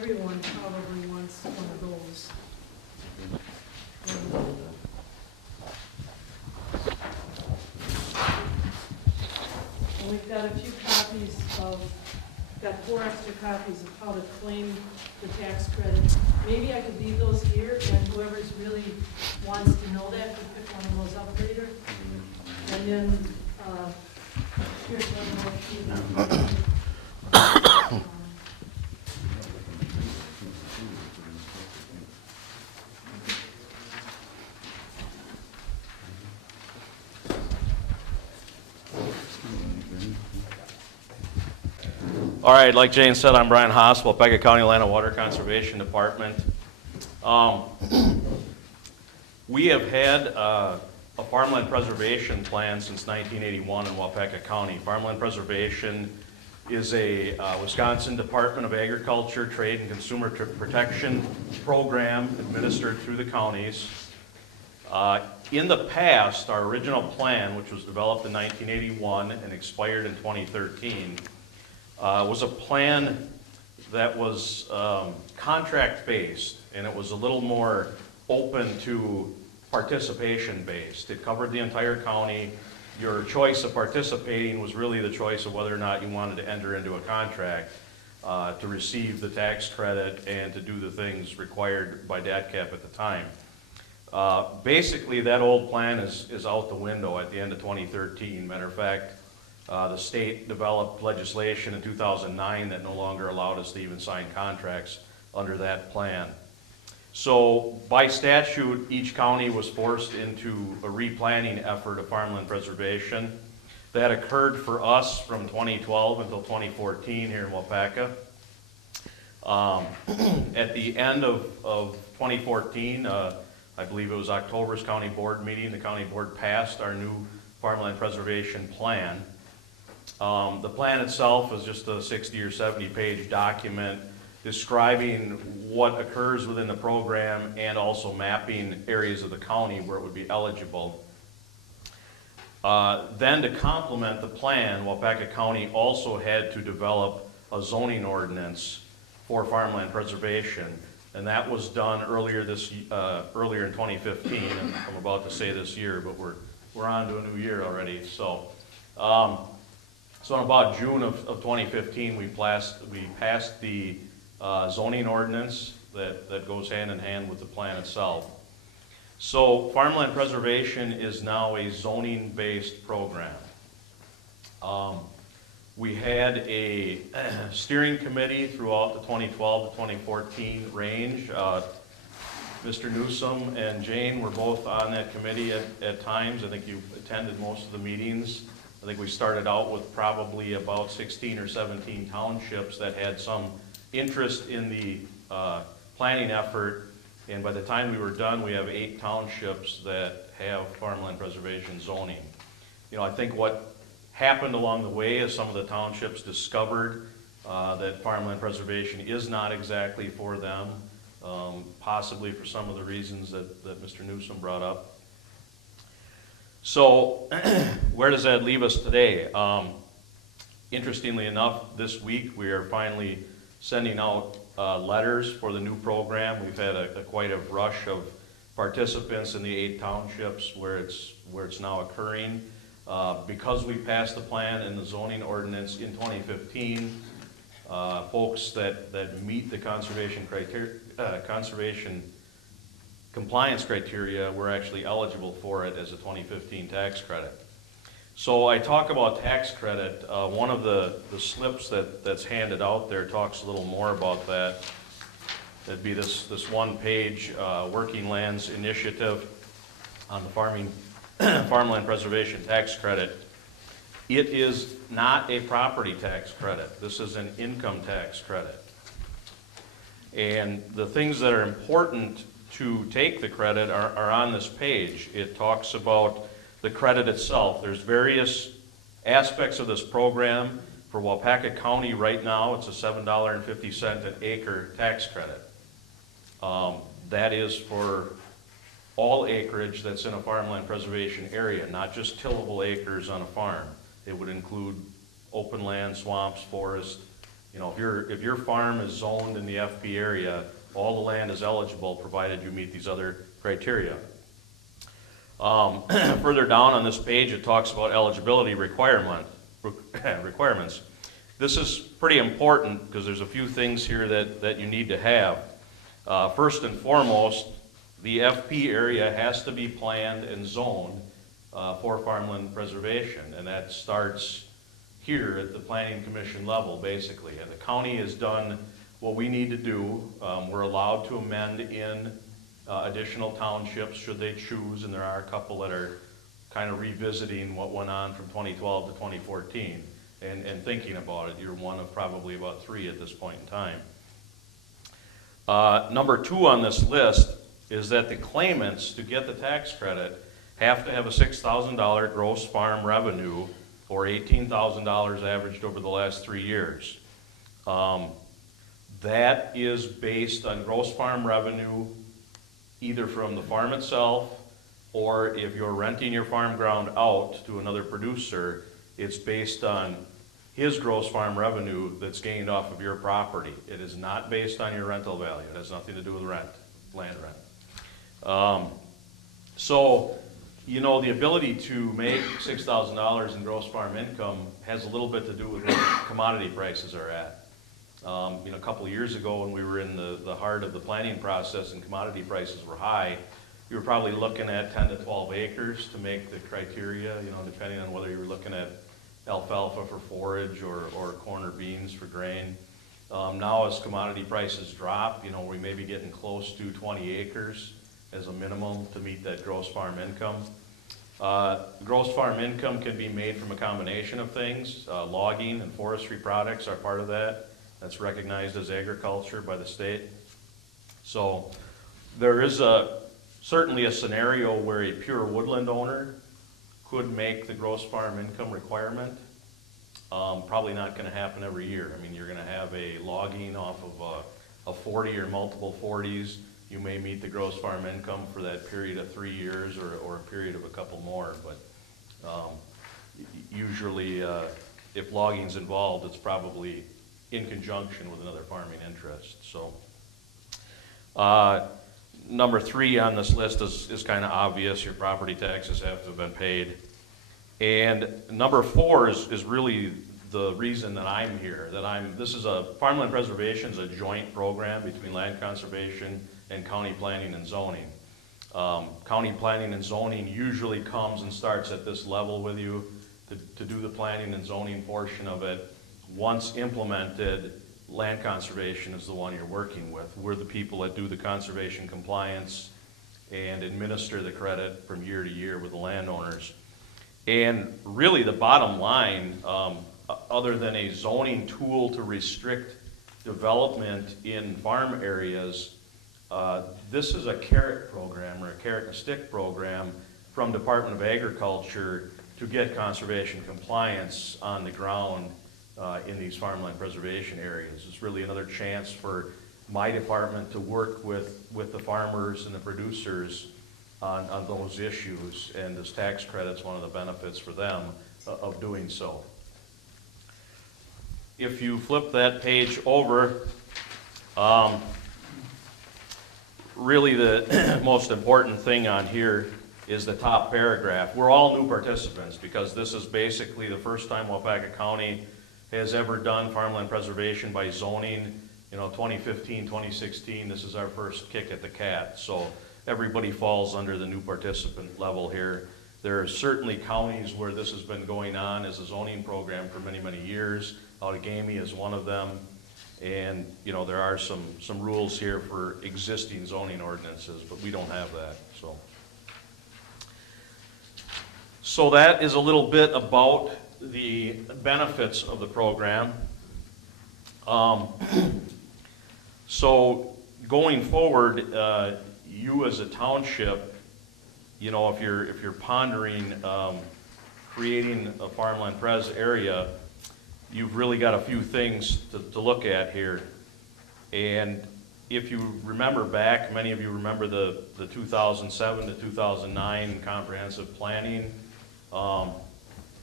everyone probably wants one of those. And we've got a few copies of, got 4 extra copies of how to claim the tax credit. Maybe I could leave those here, and whoever's really wants to know that could pick one of those up later. And then, here's one more sheet. All right, like Jane said, I'm Brian Hospital, Wapaka County Land and Water Conservation Department. We have had a farmland preservation plan since 1981 in Wapaka County. Farmland preservation is a Wisconsin Department of Agriculture, Trade, and Consumer Protection program administered through the counties. In the past, our original plan, which was developed in 1981 and expired in 2013, was a plan that was contract-based, and it was a little more open to participation-based. It covered the entire county. Your choice of participating was really the choice of whether or not you wanted to enter into a contract to receive the tax credit and to do the things required by DATCAP at the time. Basically, that old plan is out the window at the end of 2013. Matter of fact, the state developed legislation in 2009 that no longer allowed us to even sign contracts under that plan. So by statute, each county was forced into a replanning effort of farmland preservation. That occurred for us from 2012 until 2014 here in Wapaka. At the end of 2014, I believe it was October's county board meeting, the county board passed our new farmland preservation plan. The plan itself is just a 60 or 70 page document describing what occurs within the program and also mapping areas of the county where it would be eligible. Then to complement the plan, Wapaka County also had to develop a zoning ordinance for farmland preservation, and that was done earlier in 2015, and I'm about to say this year, but we're on to a new year already. So in about June of 2015, we passed the zoning ordinance that goes hand in hand with the plan itself. So farmland preservation is now a zoning-based program. We had a steering committee throughout the 2012 to 2014 range. Mr. Newsom and Jane were both on that committee at times. I think you attended most of the meetings. I think we started out with probably about 16 or 17 townships that had some interest in the planning effort, and by the time we were done, we have 8 townships that have farmland preservation zoning. You know, I think what happened along the way is some of the townships discovered that farmland preservation is not exactly for them, possibly for some of the reasons that Mr. Newsom brought up. So where does that leave us today? Interestingly enough, this week we are finally sending out letters for the new program. We've had quite a rush of participants in the 8 townships where it's now occurring. Because we passed the plan and the zoning ordinance in 2015, folks that meet the conservation compliance criteria were actually eligible for it as a 2015 tax credit. So I talk about tax credit. One of the slips that's handed out there talks a little more about that. It'd be this one-page Working Lands Initiative on the farmland preservation tax credit. It is not a property tax credit. This is an income tax credit. And the things that are important to take the credit are on this page. It talks about the credit itself. There's various aspects of this program. For Wapaka County right now, it's a $7.50 an acre tax credit. That is for all acreage that's in a farmland preservation area, not just tillable acres on a farm. It would include open land, swamps, forest, You know, if your farm is zoned in the FP area, all the land is eligible, provided you meet these other criteria. Further down on this page, it talks about eligibility requirements. This is pretty important because there's a few things here that you need to have. First and foremost, the FP area has to be planned and zoned for farmland preservation, and that starts here at the Planning Commission level, basically. And the county has done what we need to do. We're allowed to amend in additional townships should they choose, and there are a couple that are kind of revisiting what went on from 2012 to 2014 and thinking about it. You're one of probably about 3 at this point in time. Number 2 on this list is that the claimants to get the tax credit have to have a $6,000 gross farm revenue or $18,000 averaged over the last 3 years. That is based on gross farm revenue either from the farm itself, or if you're renting your farm ground out to another producer, it's based on his gross farm revenue that's gained off of your property. It is not based on your rental value. It has nothing to do with rent, land rent. So, you know, the ability to make $6,000 in gross farm income has a little bit to do with what commodity prices are at. You know, a couple of years ago when we were in the heart of the planning process and commodity prices were high, you were probably looking at 10 to 12 acres to make the criteria, you know, depending on whether you were looking at alfalfa for forage or corn or beans for grain. Now as commodity prices drop, you know, we may be getting close to 20 acres as a minimum to meet that gross farm income. Gross farm income can be made from a combination of things. Logging and forestry products are part of that. That's recognized as agriculture by the state. So there is certainly a scenario where a pure woodland owner could make the gross farm income requirement. Probably not going to happen every year. I mean, you're going to have a logging off of a 40 or multiple 40s. You may meet the gross farm income for that period of 3 years or a period of a couple more. But usually, if logging's involved, it's probably in conjunction with another farming interest. So, number 3 on this list is kind of obvious. Your property taxes have to have been paid. And number 4 is really the reason that I'm here. This is Farmland Preservation is a joint program between Land Conservation and County Planning and Zoning. County Planning and Zoning usually comes and starts at this level with you to do the planning and zoning portion of it. Once implemented, Land Conservation is the one you're working with. We're the people that do the conservation compliance and administer the credit from year to year with the landowners. And really the bottom line, other than a zoning tool to restrict development in farm areas, this is a carrot program or a carrot and a stick program from Department of Agriculture to get conservation compliance on the ground in these farmland preservation areas. It's really another chance for my department to work with the farmers and the producers on those issues, and this tax credit's one of the benefits for them of doing so. If you flip that page over, really the most important thing on here is the top paragraph. We're all new participants because this is basically the first time Waupaca County has ever done farmland preservation by zoning. You know, 2015, 2016, this is our first kick at the cat. So everybody falls under the new participant level here. There are certainly counties where this has been going on as a zoning program for many, many years. Outagamie is one of them. And, you know, there are some rules here for existing zoning ordinances, but we don't have that, So that is a little bit about the benefits of the program. So going forward, you as a township, you know, if you're pondering creating a farmland pres area, you've really got a few things to look at here. And if you remember back, many of you remember the 2007 to 2009 comprehensive planning.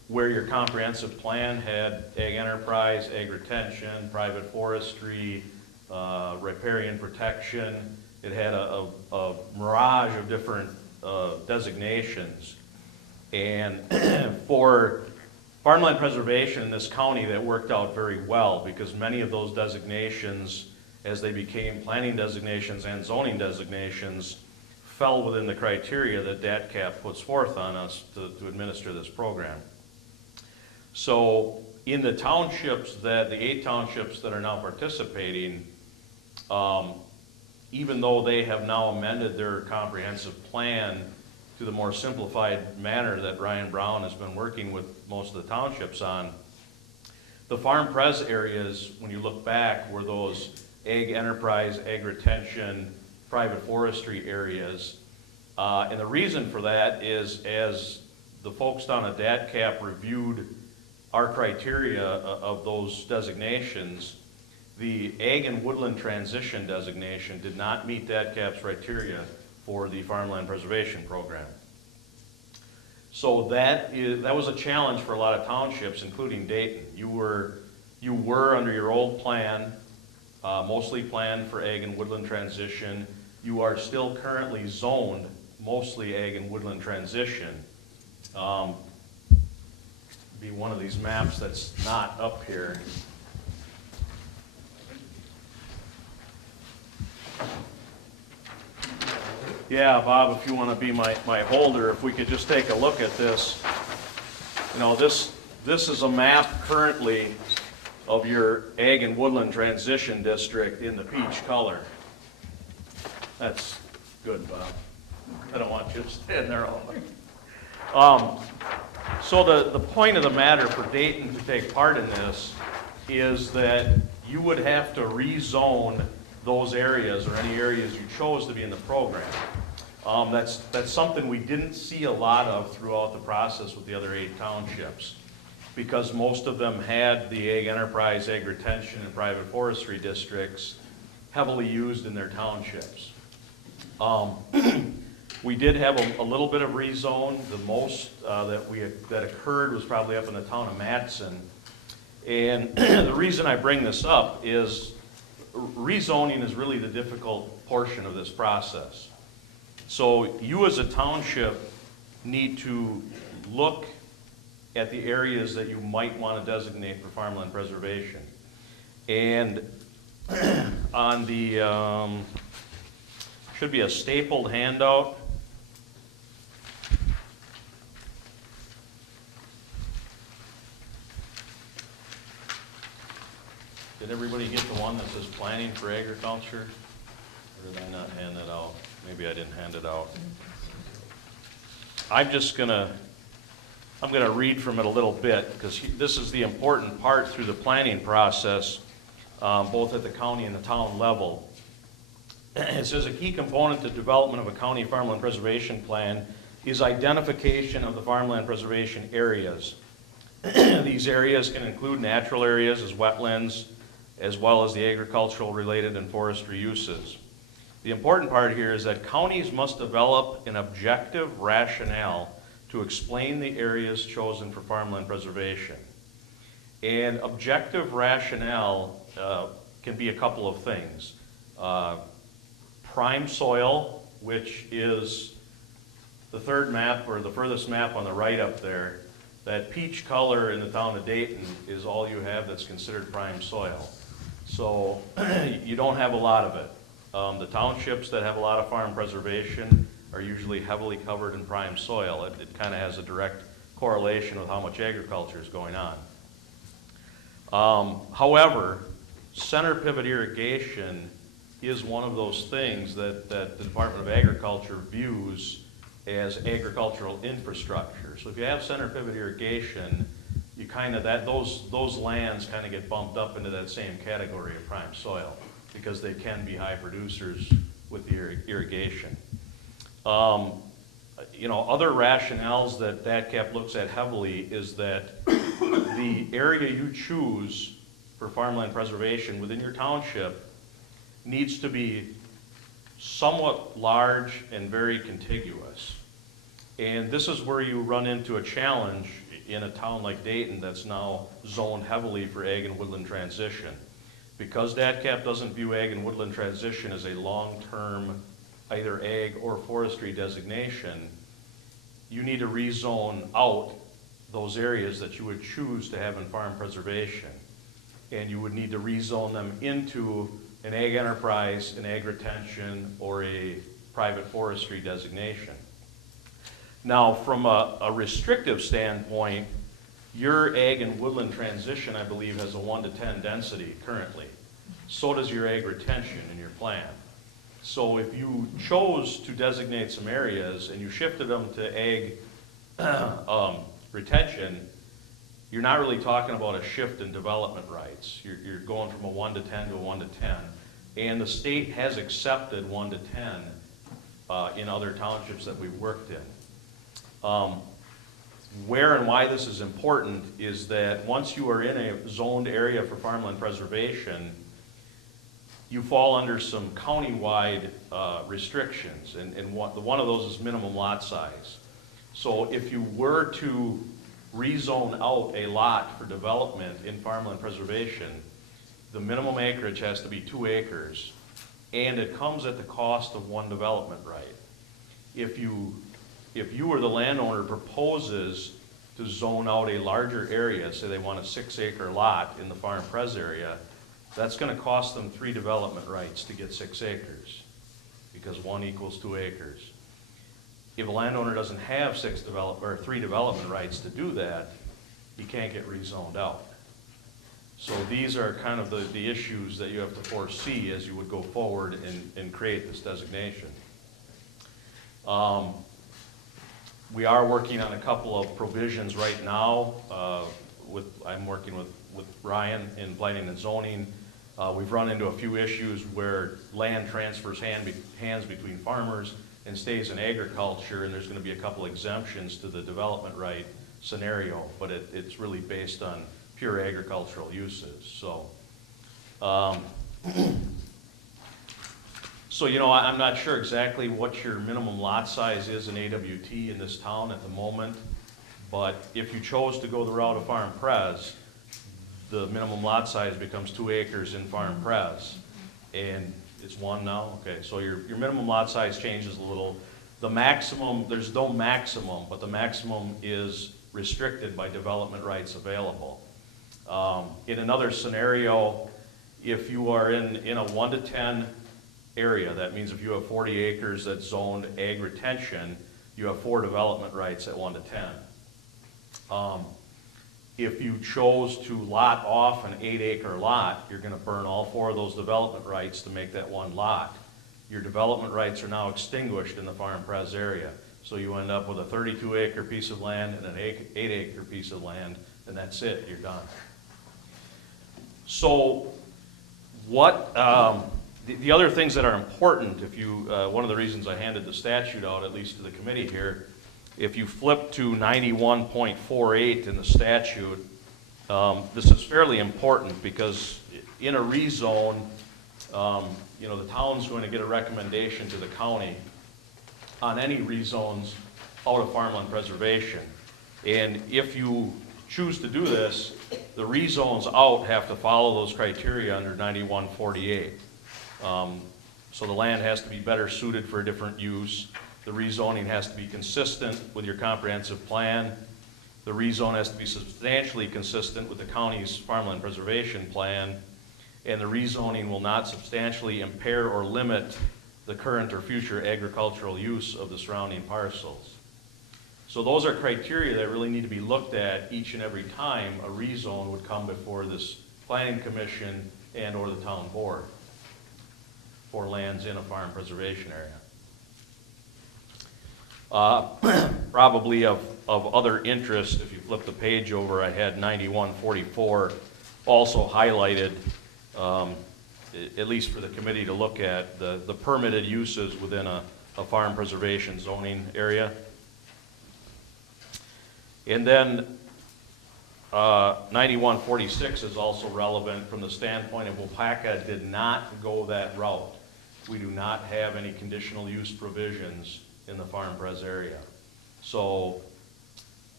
where your comprehensive plan had ag enterprise, ag retention, private forestry, riparian protection. It had a mirage of different designations. And for farmland preservation in this county, that worked out very well because many of those designations, as they became planning designations and zoning designations, fell within the criteria that DATCAP puts forth on us to administer this program. So in the townships the 8 townships that are now participating, even though they have now amended their comprehensive plan to the more simplified manner that Ryan Brown has been working with most of the townships on, the farm pres areas, when you look back, were those ag enterprise, ag retention, private forestry areas. And the reason for that is as the folks down at DATCAP reviewed our criteria of those designations, the ag and woodland transition designation did not meet DATCAP's criteria for the farmland preservation program. So that was a challenge for a lot of townships, including Dayton. You were under your old plan, mostly planned for ag and woodland transition. You are still currently zoned mostly ag and woodland transition. Be one of these maps that's not up here. Yeah, Bob, if you want to be my holder, if we could just take a look at this. You know, this is a map currently of your ag and woodland transition district in the peach color. That's good, Bob. I don't want you to stand there all night. So the point of the matter for Dayton to take part in this is that you would have to rezone those areas or any areas you chose to be in the program. That's something we didn't see a lot of throughout the process with the other 8 townships, because most of them had the ag enterprise, ag retention, and private forestry districts heavily used in their townships. We did have a little bit of rezone. The most that occurred was probably up in the town of Matson. And the reason I bring this up is rezoning is really the difficult portion of this process. So you as a township need to look at the areas that you might want to designate for farmland preservation. And on the, should be a stapled handout. Did everybody get the one that says planning for agriculture? Or did I not hand that out? Maybe I didn't hand it out. I'm gonna read from it a little bit, because this is the important part through the planning process, both at the county and the town level. It says a key component to development of a county farmland preservation plan is identification of the farmland preservation areas. These areas can include natural areas as wetlands, as well as the agricultural related and forestry uses. The important part here is that counties must develop an objective rationale to explain the areas chosen for farmland preservation. And objective rationale can be a couple of things. Prime soil, which is the third map or the furthest map on the right up there. That peach color in the town of Dayton is all you have that's considered prime soil. So you don't have a lot of it. The townships that have a lot of farm preservation are usually heavily covered in prime soil. It kind of has a direct correlation with how much agriculture is going on. However, center pivot irrigation is one of those things that the Department of Agriculture views as agricultural infrastructure. So if you have center pivot irrigation, you kind of, those lands kind of get bumped up into that same category of prime soil because they can be high producers with the irrigation. Other rationales that DATCAP looks at heavily is that the area you choose for farmland preservation within your township needs to be somewhat large and very contiguous. And this is where you run into a challenge in a town like Dayton that's now zoned heavily for ag and woodland transition. Because DATCAP doesn't view ag and woodland transition as a long-term either ag or forestry designation, you need to rezone out those areas that you would choose to have in farm preservation. And you would need to rezone them into an ag enterprise, an ag retention, or a private forestry designation. Now, from a restrictive standpoint, your ag and woodland transition, I believe, has a 1 to 10 density currently. So does your ag retention in your plan. So if you chose to designate some areas and you shifted them to ag retention, you're not really talking about a shift in development rights. You're going from a 1 to 10 to a 1 to 10. And the state has accepted 1 to 10 in other townships that we've worked in. Where and why this is important is that once you are in a zoned area for farmland preservation, you fall under some county-wide restrictions, and one of those is minimum lot size. So if you were to rezone out a lot for development in farmland preservation, the minimum acreage has to be 2 acres, and it comes at the cost of 1 development right. If you or the landowner proposes to zone out a larger area, say they want a 6-acre lot in the farm pres area, that's going to cost them 3 development rights to get 6 acres, because 1 equals 2 acres. If a landowner doesn't have 3 development rights to do that, he can't get rezoned out. So these are kind of the issues that you have to foresee as you would go forward and create this designation. We are working on a couple of provisions right now. I'm working with Ryan in planning and zoning. We've run into a few issues where land transfers hands between farmers and stays in agriculture, and there's going to be a couple exemptions to the development right scenario, but it's really based on pure agricultural uses. So, so you know, I'm not sure exactly what your minimum lot size is in AWT in this town at the moment, but if you chose to go the route of farm pres, the minimum lot size becomes 2 acres in farm pres, and it's 1 now. Okay, so your minimum lot size changes a little. The maximum, there's no maximum, but the maximum is restricted by development rights available. In another scenario, if you are in a 1 to 10 area, that means if you have 40 acres that's zoned ag retention, you have 4 development rights at 1 to 10. If you chose to lot off an 8-acre lot, you're going to burn all 4 of those development rights to make that 1 lot. Your development rights are now extinguished in the farm pres area. So you end up with a 32-acre piece of land and an 8-acre piece of land, and that's it, you're done. So what, the other things that are important, if you, one of the reasons I handed the statute out, at least to the committee here, if you flip to 91.48 in the statute, this is fairly important because in a rezone, you know, the town's going to get a recommendation to the county on any rezones out of farmland preservation. And if you choose to do this, the rezones out have to follow those criteria under 91.48. So the land has to be better suited for a different use. The rezoning has to be consistent with your comprehensive plan. The rezone has to be substantially consistent with the county's farmland preservation plan. And the rezoning will not substantially impair or limit the current or future agricultural use of the surrounding parcels. So those are criteria that really need to be looked at each and every time a rezone would come before this planning commission and or the town board for lands in a farm preservation area. Probably of other interest, if you flip the page over, I had 9144 also highlighted, at least for the committee to look at, the permitted uses within a farm preservation zoning area. And then 9146 is also relevant from the standpoint of Wapaka did not go that route. We do not have any conditional use provisions in the farm pres area. So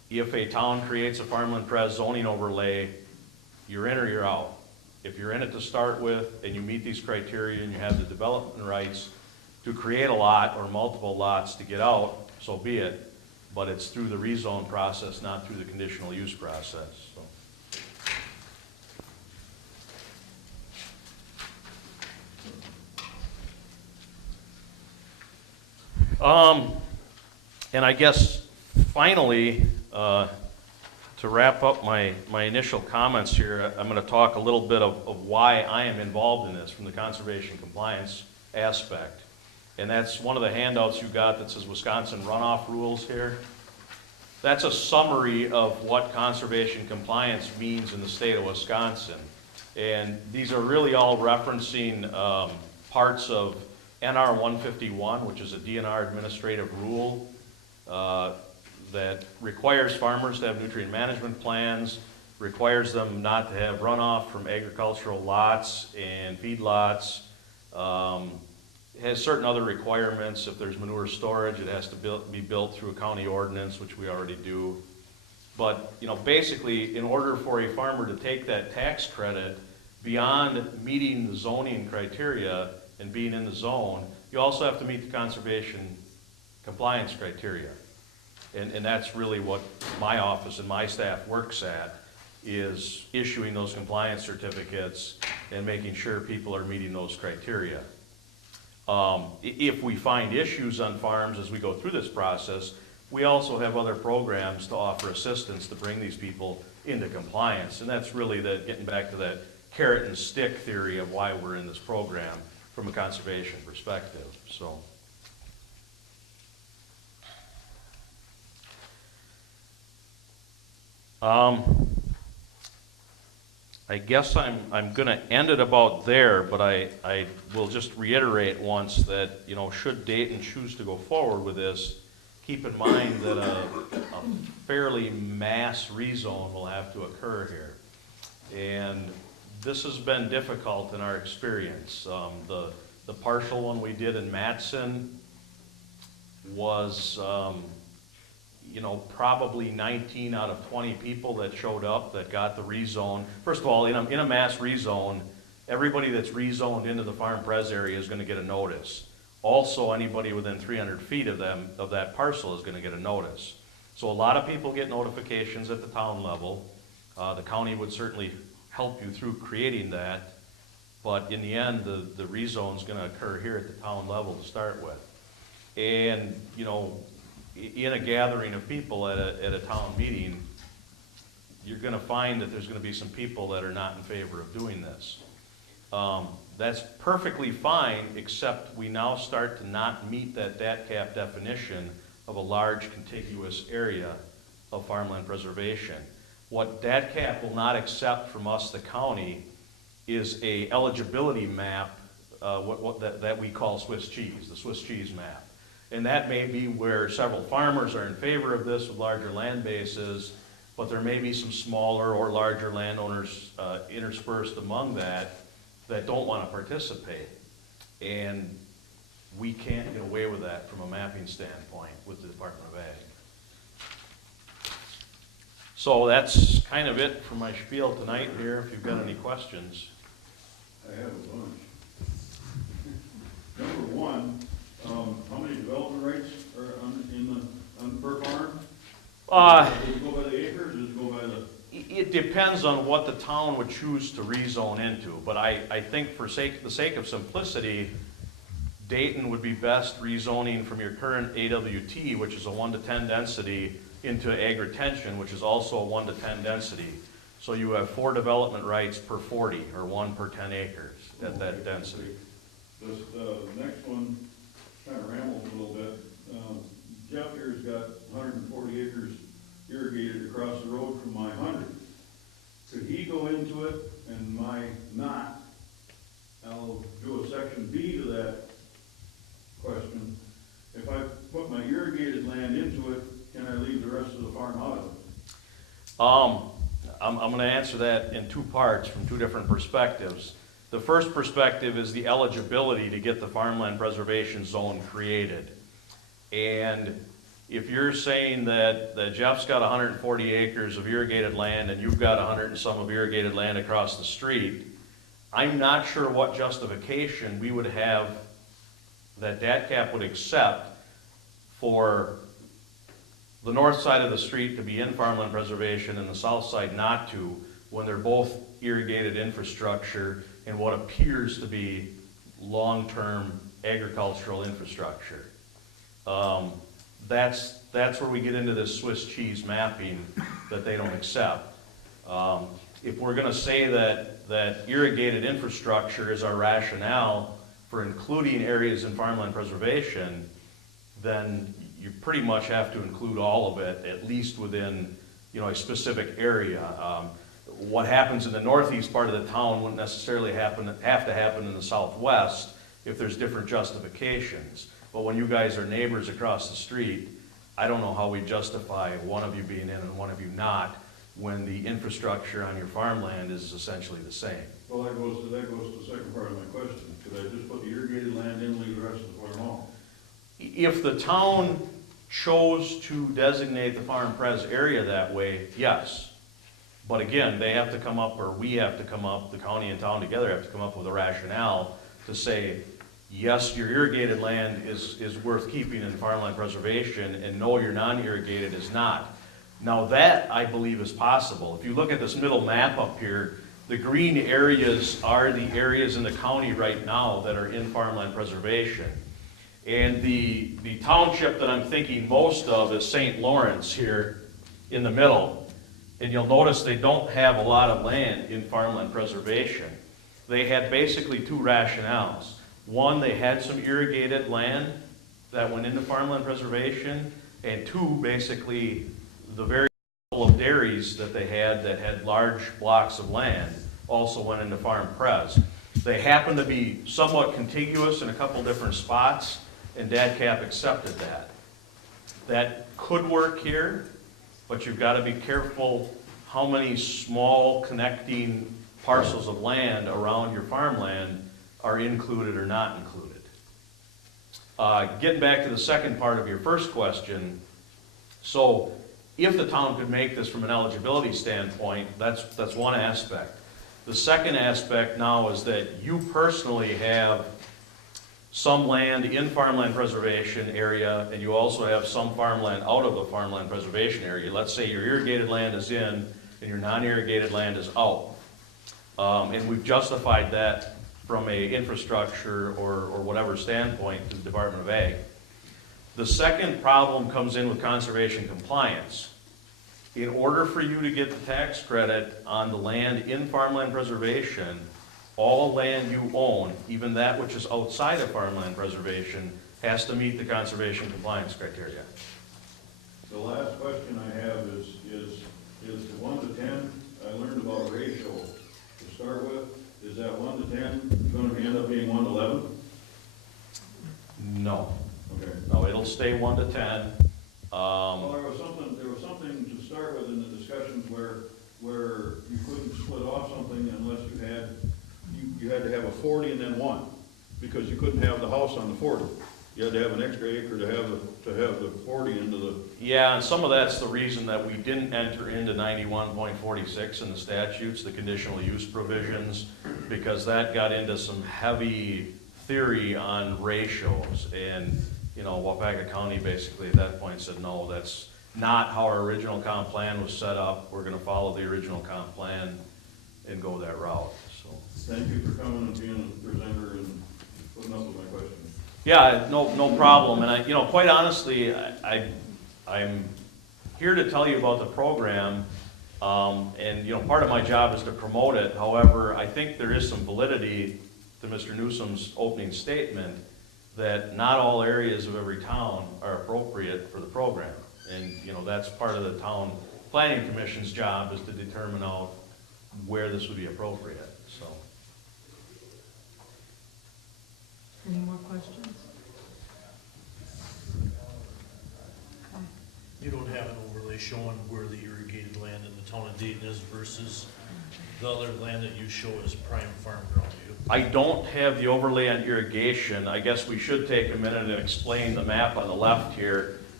if a town creates a farmland pres zoning overlay, you're in or you're out. If you're in it to start with and you meet these criteria and you have the development rights to create a lot or multiple lots to get out, so be it. But it's through the rezone process, not through the conditional use process, so. And I guess finally, to wrap up my initial comments here, I'm going to talk a little bit of why I am involved in this from the conservation compliance aspect. And that's one of the handouts you got that says Wisconsin runoff rules here. That's a summary of what conservation compliance means in the state of Wisconsin. And these are really all referencing parts of NR 151, which is a DNR administrative rule that requires farmers to have nutrient management plans, requires them not to have runoff from agricultural lots and feedlots, has certain other requirements. If there's manure storage, it has to be built through a county ordinance, which we already do. But, you know, basically, in order for a farmer to take that tax credit beyond meeting the zoning criteria and being in the zone, you also have to meet the conservation compliance criteria. And that's really what my office and my staff works at, is issuing those compliance certificates and making sure people are meeting those criteria. If we find issues on farms as we go through this process, we also have other programs to offer assistance to bring these people into compliance. And that's really getting back to that carrot and stick theory of why we're in this program from a conservation perspective. So. I guess I'm going to end it about there, but I will just reiterate once that, you know, should Dayton choose to go forward with this, keep in mind that a fairly mass rezone will have to occur here. And this has been difficult in our experience. The partial one we did in Matson was, you know, probably 19 out of 20 people that showed up that got the rezone. First of all, in a mass rezone, everybody that's rezoned into the farm pres area is going to get a notice. Also, anybody within 300 feet of that parcel is going to get a notice. So a lot of people get notifications at the town level. The county would certainly help you through creating that, but in the end, the rezone is going to occur here at the town level to start with. And, you know, in a gathering of people at a town meeting, you're going to find that there's going to be some people that are not in favor of doing this. That's perfectly fine, except we now start to not meet that DAT cap definition of a large contiguous area of farmland preservation. What DAT cap will not accept from us, the county, is a eligibility map that we call Swiss cheese, the Swiss cheese map. And that may be where several farmers are in favor of this with larger land bases, but there may be some smaller or larger landowners interspersed among that don't want to participate. And we can't get away with that from a mapping standpoint with the Department of Ag. So that's kind of it for my spiel tonight here, if you've got any questions. I have a bunch. Number one, how many development rights are on per farm? Does it go by the acres, or does it go by the? It depends on what the town would choose to rezone into, but I think for the sake of simplicity, Dayton would be best rezoning from your current AWT, which is a 1 to 10 density, into ag retention, which is also a 1 to 10 density. So you have 4 development rights per 40, or 1 per 10 acres at that density. This next one kind of rambles a little bit. Jeff here's got 140 acres irrigated across the road from my 100. Could he go into it and my not? I'll do a section B to that question. If I put my irrigated land into it, can I leave the rest of the farm out of it? I'm going to answer that in 2 parts from 2 different perspectives. The first perspective is the eligibility to get the farmland preservation zone created. And if you're saying that Jeff's got 140 acres of irrigated land and you've got 100 and some of irrigated land across the street, I'm not sure what justification we would have that DATCAP would accept for the north side of the street to be in farmland preservation and the south side not to, when they're both irrigated infrastructure and what appears to be long-term agricultural infrastructure. That's where we get into this Swiss cheese mapping that they don't accept. If we're gonna say that irrigated infrastructure is our rationale for including areas in farmland preservation, then you pretty much have to include all of it, at least within, a specific area. What happens in the northeast part of the town wouldn't necessarily have to happen in the southwest if there's different justifications. But when you guys are neighbors across the street, I don't know how we justify one of you being in and one of you not, when the infrastructure on your farmland is essentially the same. Well, that goes to the second part of my question. Could I just put the irrigated land in, leave the rest of the farm off? If the town chose to designate the farm pres area that way, yes. But again, they have to come up, or we have to come up, the county and town together have to come up with a rationale to say, yes, your irrigated land is worth keeping in farmland preservation, and no, your non-irrigated is not. Now that, I believe, is possible. If you look at this middle map up here, the green areas are the areas in the county right now that are in farmland preservation. And the township that I'm thinking most of is St. Lawrence here in the middle. And you'll notice they don't have a lot of land in farmland preservation. They had basically two rationales. One, they had some irrigated land that went into farmland preservation, and two, basically, the very couple of dairies that they had that had large blocks of land also went into farm pres. They happened to be somewhat contiguous in a couple different spots, and DATCAP accepted that. That could work here, but you've got to be careful how many small connecting parcels of land around your farmland are included or not included. Getting back to the second part of your first question, so if the town could make this from an eligibility standpoint, that's one aspect. The second aspect now is that you personally have some land in farmland preservation area, and you also have some farmland out of the farmland preservation area. Let's say your irrigated land is in and your non-irrigated land is out. And we've justified that from a infrastructure or whatever standpoint to the Department of Ag. The second problem comes in with conservation compliance. In order for you to get the tax credit on the land in farmland preservation, all land you own, even that which is outside of farmland preservation, has to meet the conservation compliance criteria. The last question I have is the 1 to 10, I learned about a ratio to start with. Is that 1 to 10 going to end up being 1 to 11? No. Okay. No, it'll stay 1 to 10. Well, there was something to start with in the discussions where you couldn't split off something unless you had to have a 40 and then 1, because you couldn't have the house on the 40. You had to have an extra acre to have the 40 into the. Yeah, and some of that's the reason that we didn't enter into 91.46 in the statutes, the conditional use provisions, because that got into some heavy theory on ratios. And, Waupaca County basically at that point said, no, that's not how our original comp plan was set up. We're gonna follow the original comp plan and go that route, so. Thank you for coming and being a presenter and putting up with my questions. Yeah, no problem. And quite honestly, I'm here to tell you about the program, and part of my job is to promote it. However, I think there is some validity to Mr. Newsom's opening statement that not all areas of every town are appropriate for the program. And, that's part of the town planning commission's job, is to determine out where this would be appropriate, so. Any more questions? Okay. You don't have an overlay showing where the irrigated land in the town of Dayton is versus the other land that you show as prime farm ground, do you? I don't have the overlay on irrigation. I guess we should take a minute and explain the map on the left here.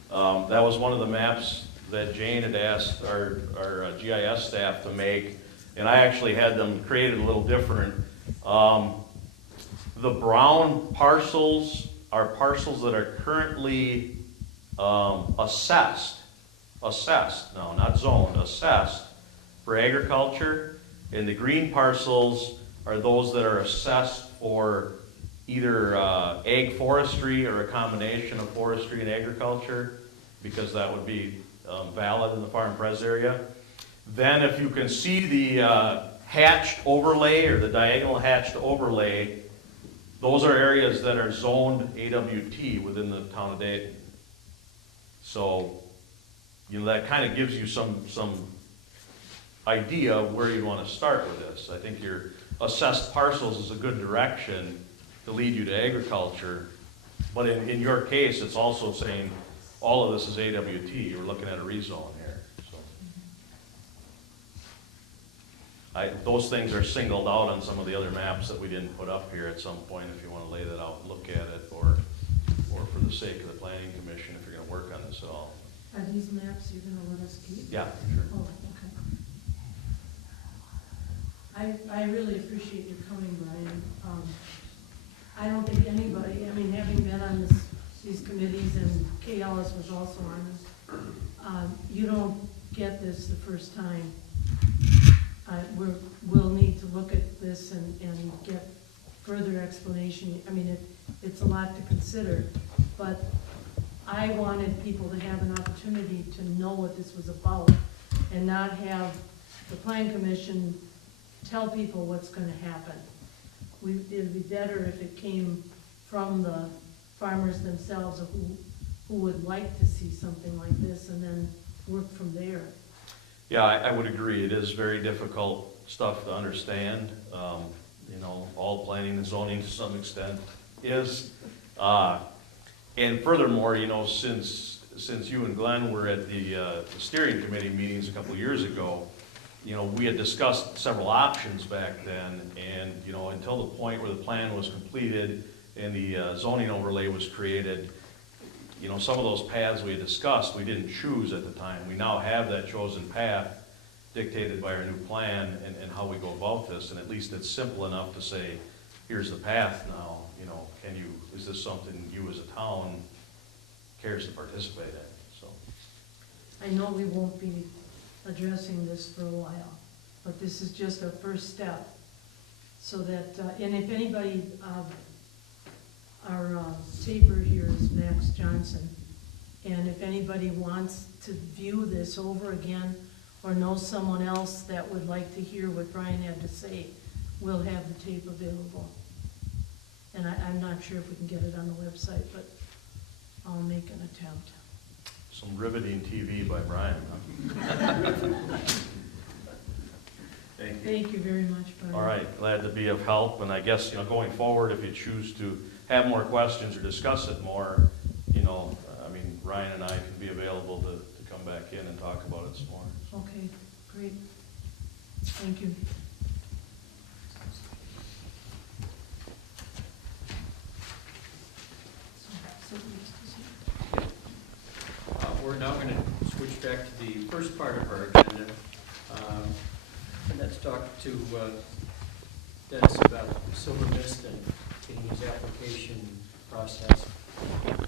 That was one of the maps that Jane had asked our GIS staff to make, and I actually had them created a little different. The brown parcels are parcels that are currently assessed, no, not zoned, assessed for agriculture, and the green parcels are those that are assessed for either ag forestry or a combination of forestry and agriculture, because that would be valid in the farm pres area. Then if you can see the hatched overlay or the diagonal hatched overlay, those are areas that are zoned AWT within the town of Dayton. So, that kind of gives you some idea of where you want to start with this. I think your assessed parcels is a good direction to lead you to agriculture, but in your case, it's also saying all of this is AWT. You're looking at a rezone here. So, those things are singled out on some of the other maps that we didn't put up here at some point. If you want to lay that out and look at it, or for the sake of the planning commission, if you're going to work on this at all. Are these maps you're gonna let us keep? Yeah, sure. Oh, okay. I really appreciate your coming, Brian. I don't think anybody, I mean, having been on these committees, and Kay Ellis was also on this, you don't get this the first time. We'll need to look at this and get further explanation. I mean, it's a lot to consider, but I wanted people to have an opportunity to know what this was about and not have the plan commission tell people what's gonna happen. It'd be better if it came from the farmers themselves, who would like to see something like this, and then work from there. Yeah, I would agree. It is very difficult stuff to understand. All planning and zoning to some extent is. And furthermore, since you and Glenn were at the steering committee meetings a couple of years ago, we had discussed several options back then, and, until the point where the plan was completed and the zoning overlay was created, some of those paths we had discussed, we didn't choose at the time. We now have that chosen path dictated by our new plan and how we go about this, and at least it's simple enough to say, here's the path now, is this something you as a town cares to participate in, so. I know we won't be addressing this for a while, but this is just a first step, so that, and if anybody, our taper here is Max Johnson, and if anybody wants to view this over again, or knows someone else that would like to hear what Brian had to say, we'll have the tape available. And I'm not sure if we can get it on the website, but I'll make an attempt. Some riveting TV by Brian, huh? Thank you. Thank you very much, Brian. All right, glad to be of help, and I guess, going forward, if you choose to have more questions or discuss it more, Ryan and I can be available to come back in and talk about it some more. Okay, great. Thank you. We're now going to switch back to the first part of our agenda, and let's talk to Dennis about Silver Mist and getting his application process.